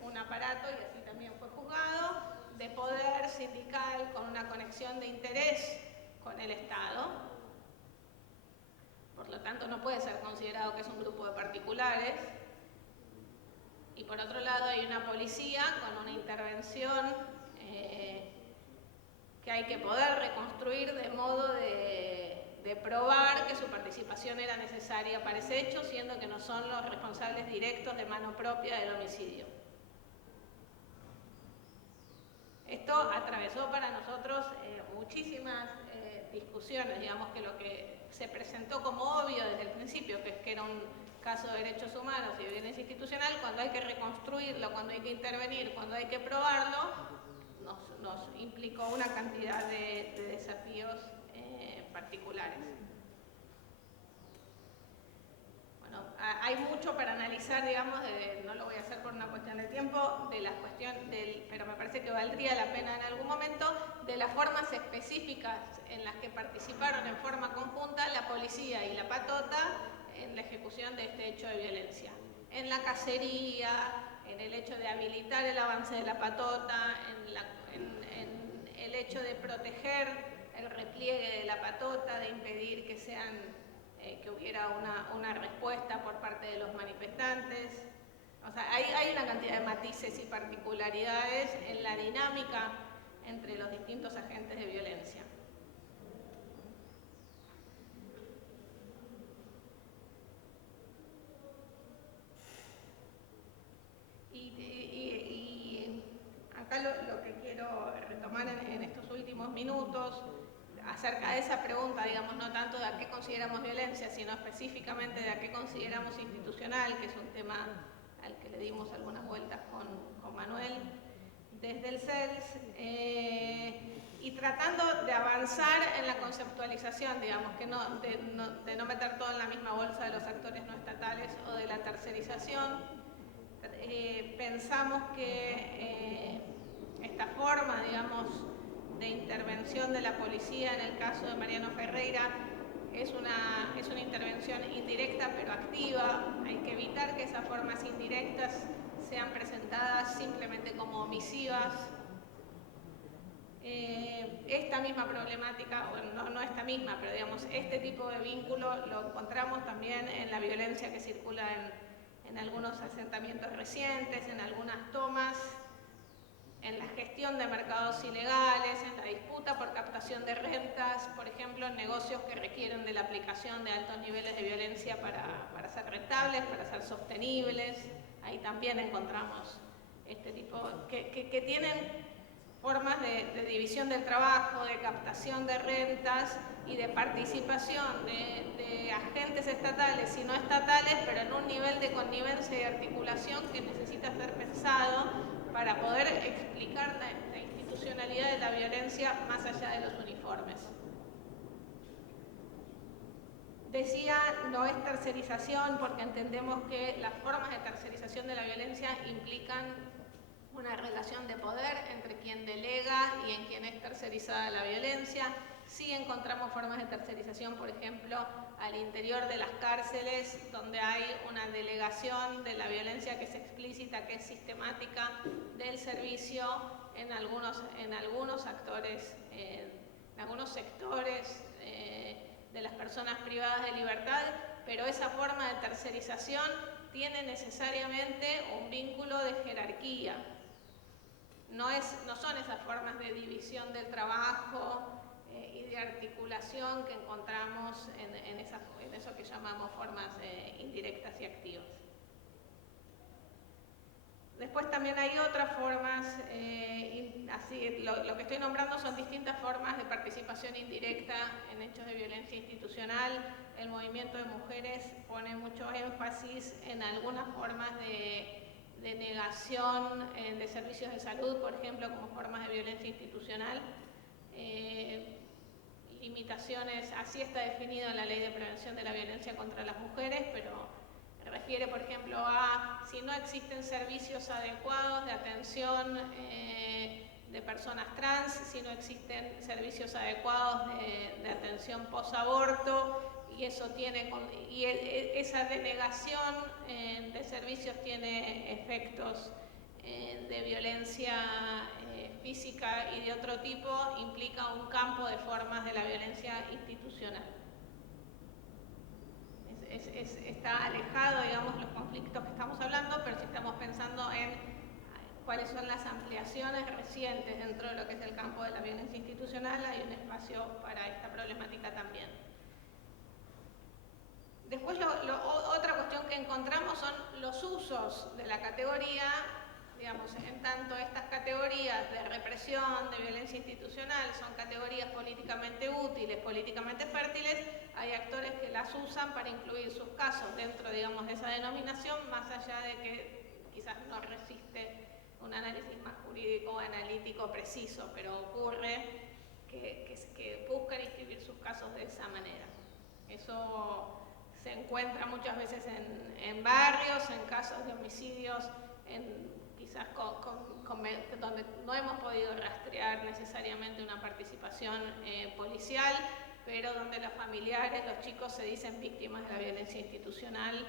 un aparato, y así también fue juzgado, de poder sindical con una conexión de interés con el Estado. Por lo tanto, no puede ser considerado que es un grupo de particulares. Y por otro lado, hay una policía con una intervención que hay que poder reconstruir de modo de probar que su participación era necesaria para ese hecho, siendo que no son los responsables directos de mano propia del homicidio. Esto atravesó para nosotros muchísimas discusiones, digamos que lo que se presentó como obvio desde el principio, que es que era un caso de derechos humanos y de violencia institucional, cuando hay que reconstruirlo, cuando hay que intervenir, cuando hay que probarlo, nos implicó una cantidad de desafíos particulares. Bueno, hay mucho para analizar, digamos, no lo voy a hacer por una cuestión de tiempo, de la cuestión pero me parece que valdría la pena en algún momento, de las formas específicas en las que participaron en forma conjunta la policía y la patota en la ejecución de este hecho de violencia. En la cacería, en el hecho de habilitar el avance de la patota, en el hecho de proteger el repliegue de la patota, de impedir que hubiera una respuesta por parte de los manifestantes. O sea, hay una cantidad de matices y particularidades en la dinámica entre los distintos agentes de violencia. Y acá lo que quiero retomar en estos últimos minutos, acerca de esa pregunta, digamos, no tanto de a qué consideramos violencia, sino específicamente de a qué consideramos institucional, que es un tema al que le dimos algunas vueltas con Manuel, desde el CELS, y tratando de avanzar en la conceptualización, digamos, de no meter todo en la misma bolsa de los actores no estatales o de la tercerización. Pensamos que esta forma, digamos, de intervención de la policía en el caso de Mariano Ferreira es una intervención indirecta pero activa. Hay que evitar que esas formas indirectas sean presentadas simplemente como omisivas. Esta misma problemática, bueno, no esta misma, pero digamos, este tipo de vínculo lo encontramos también en la violencia que circula en algunos asentamientos recientes, en algunas tomas, en la gestión de mercados ilegales, en la disputa por captación de rentas, por ejemplo, en negocios que requieren de la aplicación de altos niveles de violencia para ser rentables, para ser sostenibles. Ahí también encontramos este tipo, que tienen formas de división del trabajo, de captación de rentas y de participación de agentes estatales y no estatales, pero en un nivel de connivencia y articulación que necesita ser pensado para poder explicar la institucionalidad de la violencia más allá de los uniformes. Decía, no es tercerización, porque entendemos que las formas de tercerización de la violencia implican una relación de poder entre quien delega y en quien es tercerizada la violencia. Sí encontramos formas de tercerización, por ejemplo, al interior de las cárceles, donde hay una delegación de la violencia que es explícita, que es sistemática, del servicio en algunos actores, en algunos sectores de las personas privadas de libertad, pero esa forma de tercerización tiene necesariamente un vínculo de jerarquía. No son esas formas de división del trabajo y de articulación que encontramos en eso que llamamos formas indirectas y activas. Después también hay otras formas, lo que estoy nombrando son distintas formas de participación indirecta en hechos de violencia institucional. El movimiento de mujeres pone mucho énfasis en algunas formas de negación de servicios de salud, por ejemplo, como formas de violencia institucional. Limitaciones, así está definido en la Ley de Prevención de la Violencia contra las Mujeres, pero refiere, por ejemplo, a si no existen servicios adecuados de atención de personas trans, si no existen servicios adecuados de atención posaborto, y esa denegación de servicios tiene efectos de violencia física y de otro tipo, implica un campo de formas de la violencia institucional. Está alejado, digamos, los conflictos que estamos hablando, pero si estamos pensando en cuáles son las ampliaciones recientes dentro de lo que es el campo de la violencia institucional, hay un espacio para esta problemática también. Después, otra cuestión que encontramos son los usos de la categoría, digamos, en tanto estas categorías de represión, de violencia institucional, son categorías políticamente útiles, políticamente fértiles, hay actores que las usan para incluir sus casos dentro, digamos, de esa denominación, más allá de que quizás no resiste un análisis más jurídico o analítico preciso, pero ocurre que buscan inscribir sus casos de esa manera. Eso se encuentra muchas veces en barrios, en casos de homicidios, quizás donde no hemos podido rastrear necesariamente una participación policial, pero donde los familiares, los chicos se dicen víctimas de la violencia institucional.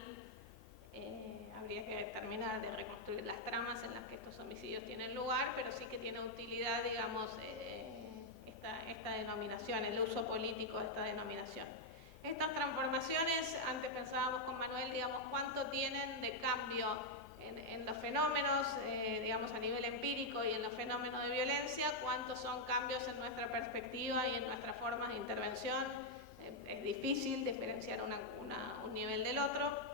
Habría que terminar de reconstruir las tramas en las que estos homicidios tienen lugar, pero sí que tiene utilidad, digamos, esta denominación, el uso político de esta denominación. Estas transformaciones, antes pensábamos con Manuel, digamos, cuánto tienen de cambio en los fenómenos, digamos, a nivel empírico y en los fenómenos de violencia, cuántos son cambios en nuestra perspectiva y en nuestras formas de intervención. Es difícil diferenciar un nivel del otro.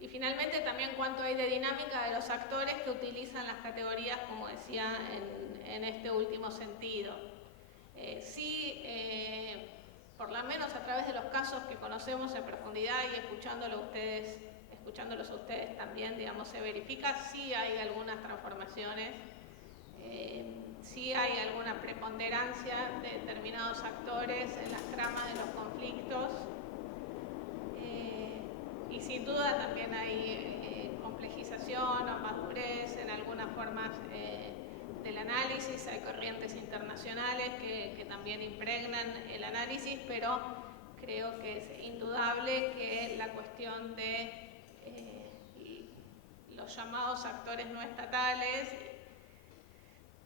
Y finalmente también cuánto hay de dinámica de los actores que utilizan las categorías, como decía, en este último sentido. Por lo menos a través de los casos que conocemos en profundidad y escuchándolos a ustedes también, digamos, se verifica, sí hay algunas transformaciones, sí hay alguna preponderancia de determinados actores en las tramas de los conflictos. Y sin duda también hay complejización o madurez en algunas formas del análisis, hay corrientes internacionales que también impregnan el análisis, pero creo que es indudable que la cuestión de los llamados actores no estatales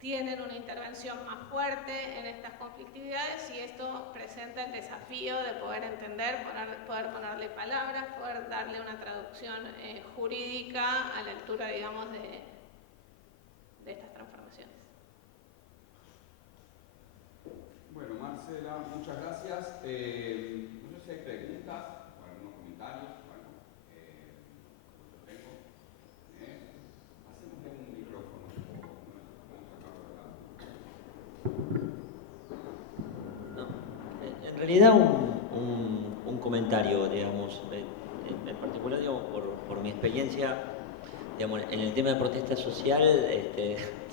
tienen una intervención más fuerte en estas conflictividades y esto presenta el desafío de poder entender, poder ponerle palabras, poder darle una traducción jurídica a la altura, digamos, de estas transformaciones. Bueno, Marcela, muchas gracias. No sé si hay preguntas o algunos comentarios. Bueno, yo tengo. Hacemos un micrófono. No, en realidad un comentario, digamos, en particular, digamos, por mi experiencia, digamos, en el tema de protesta social,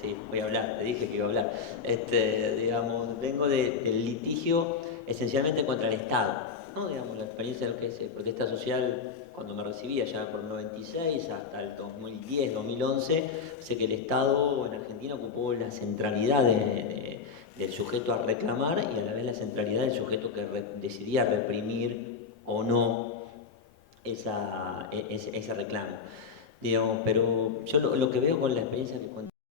sí, voy a hablar, te dije que iba a hablar, digamos, vengo del litigio esencialmente contra el Estado, ¿no? Digamos, la experiencia de lo que es protesta social, cuando me recibí allá por el 96 hasta el 2010, 2011, sé que el Estado en Argentina ocupó la centralidad del sujeto a reclamar y a la vez la centralidad del sujeto que decidía reprimir o no ese reclamo. Digamos, pero yo lo que veo con la experiencia que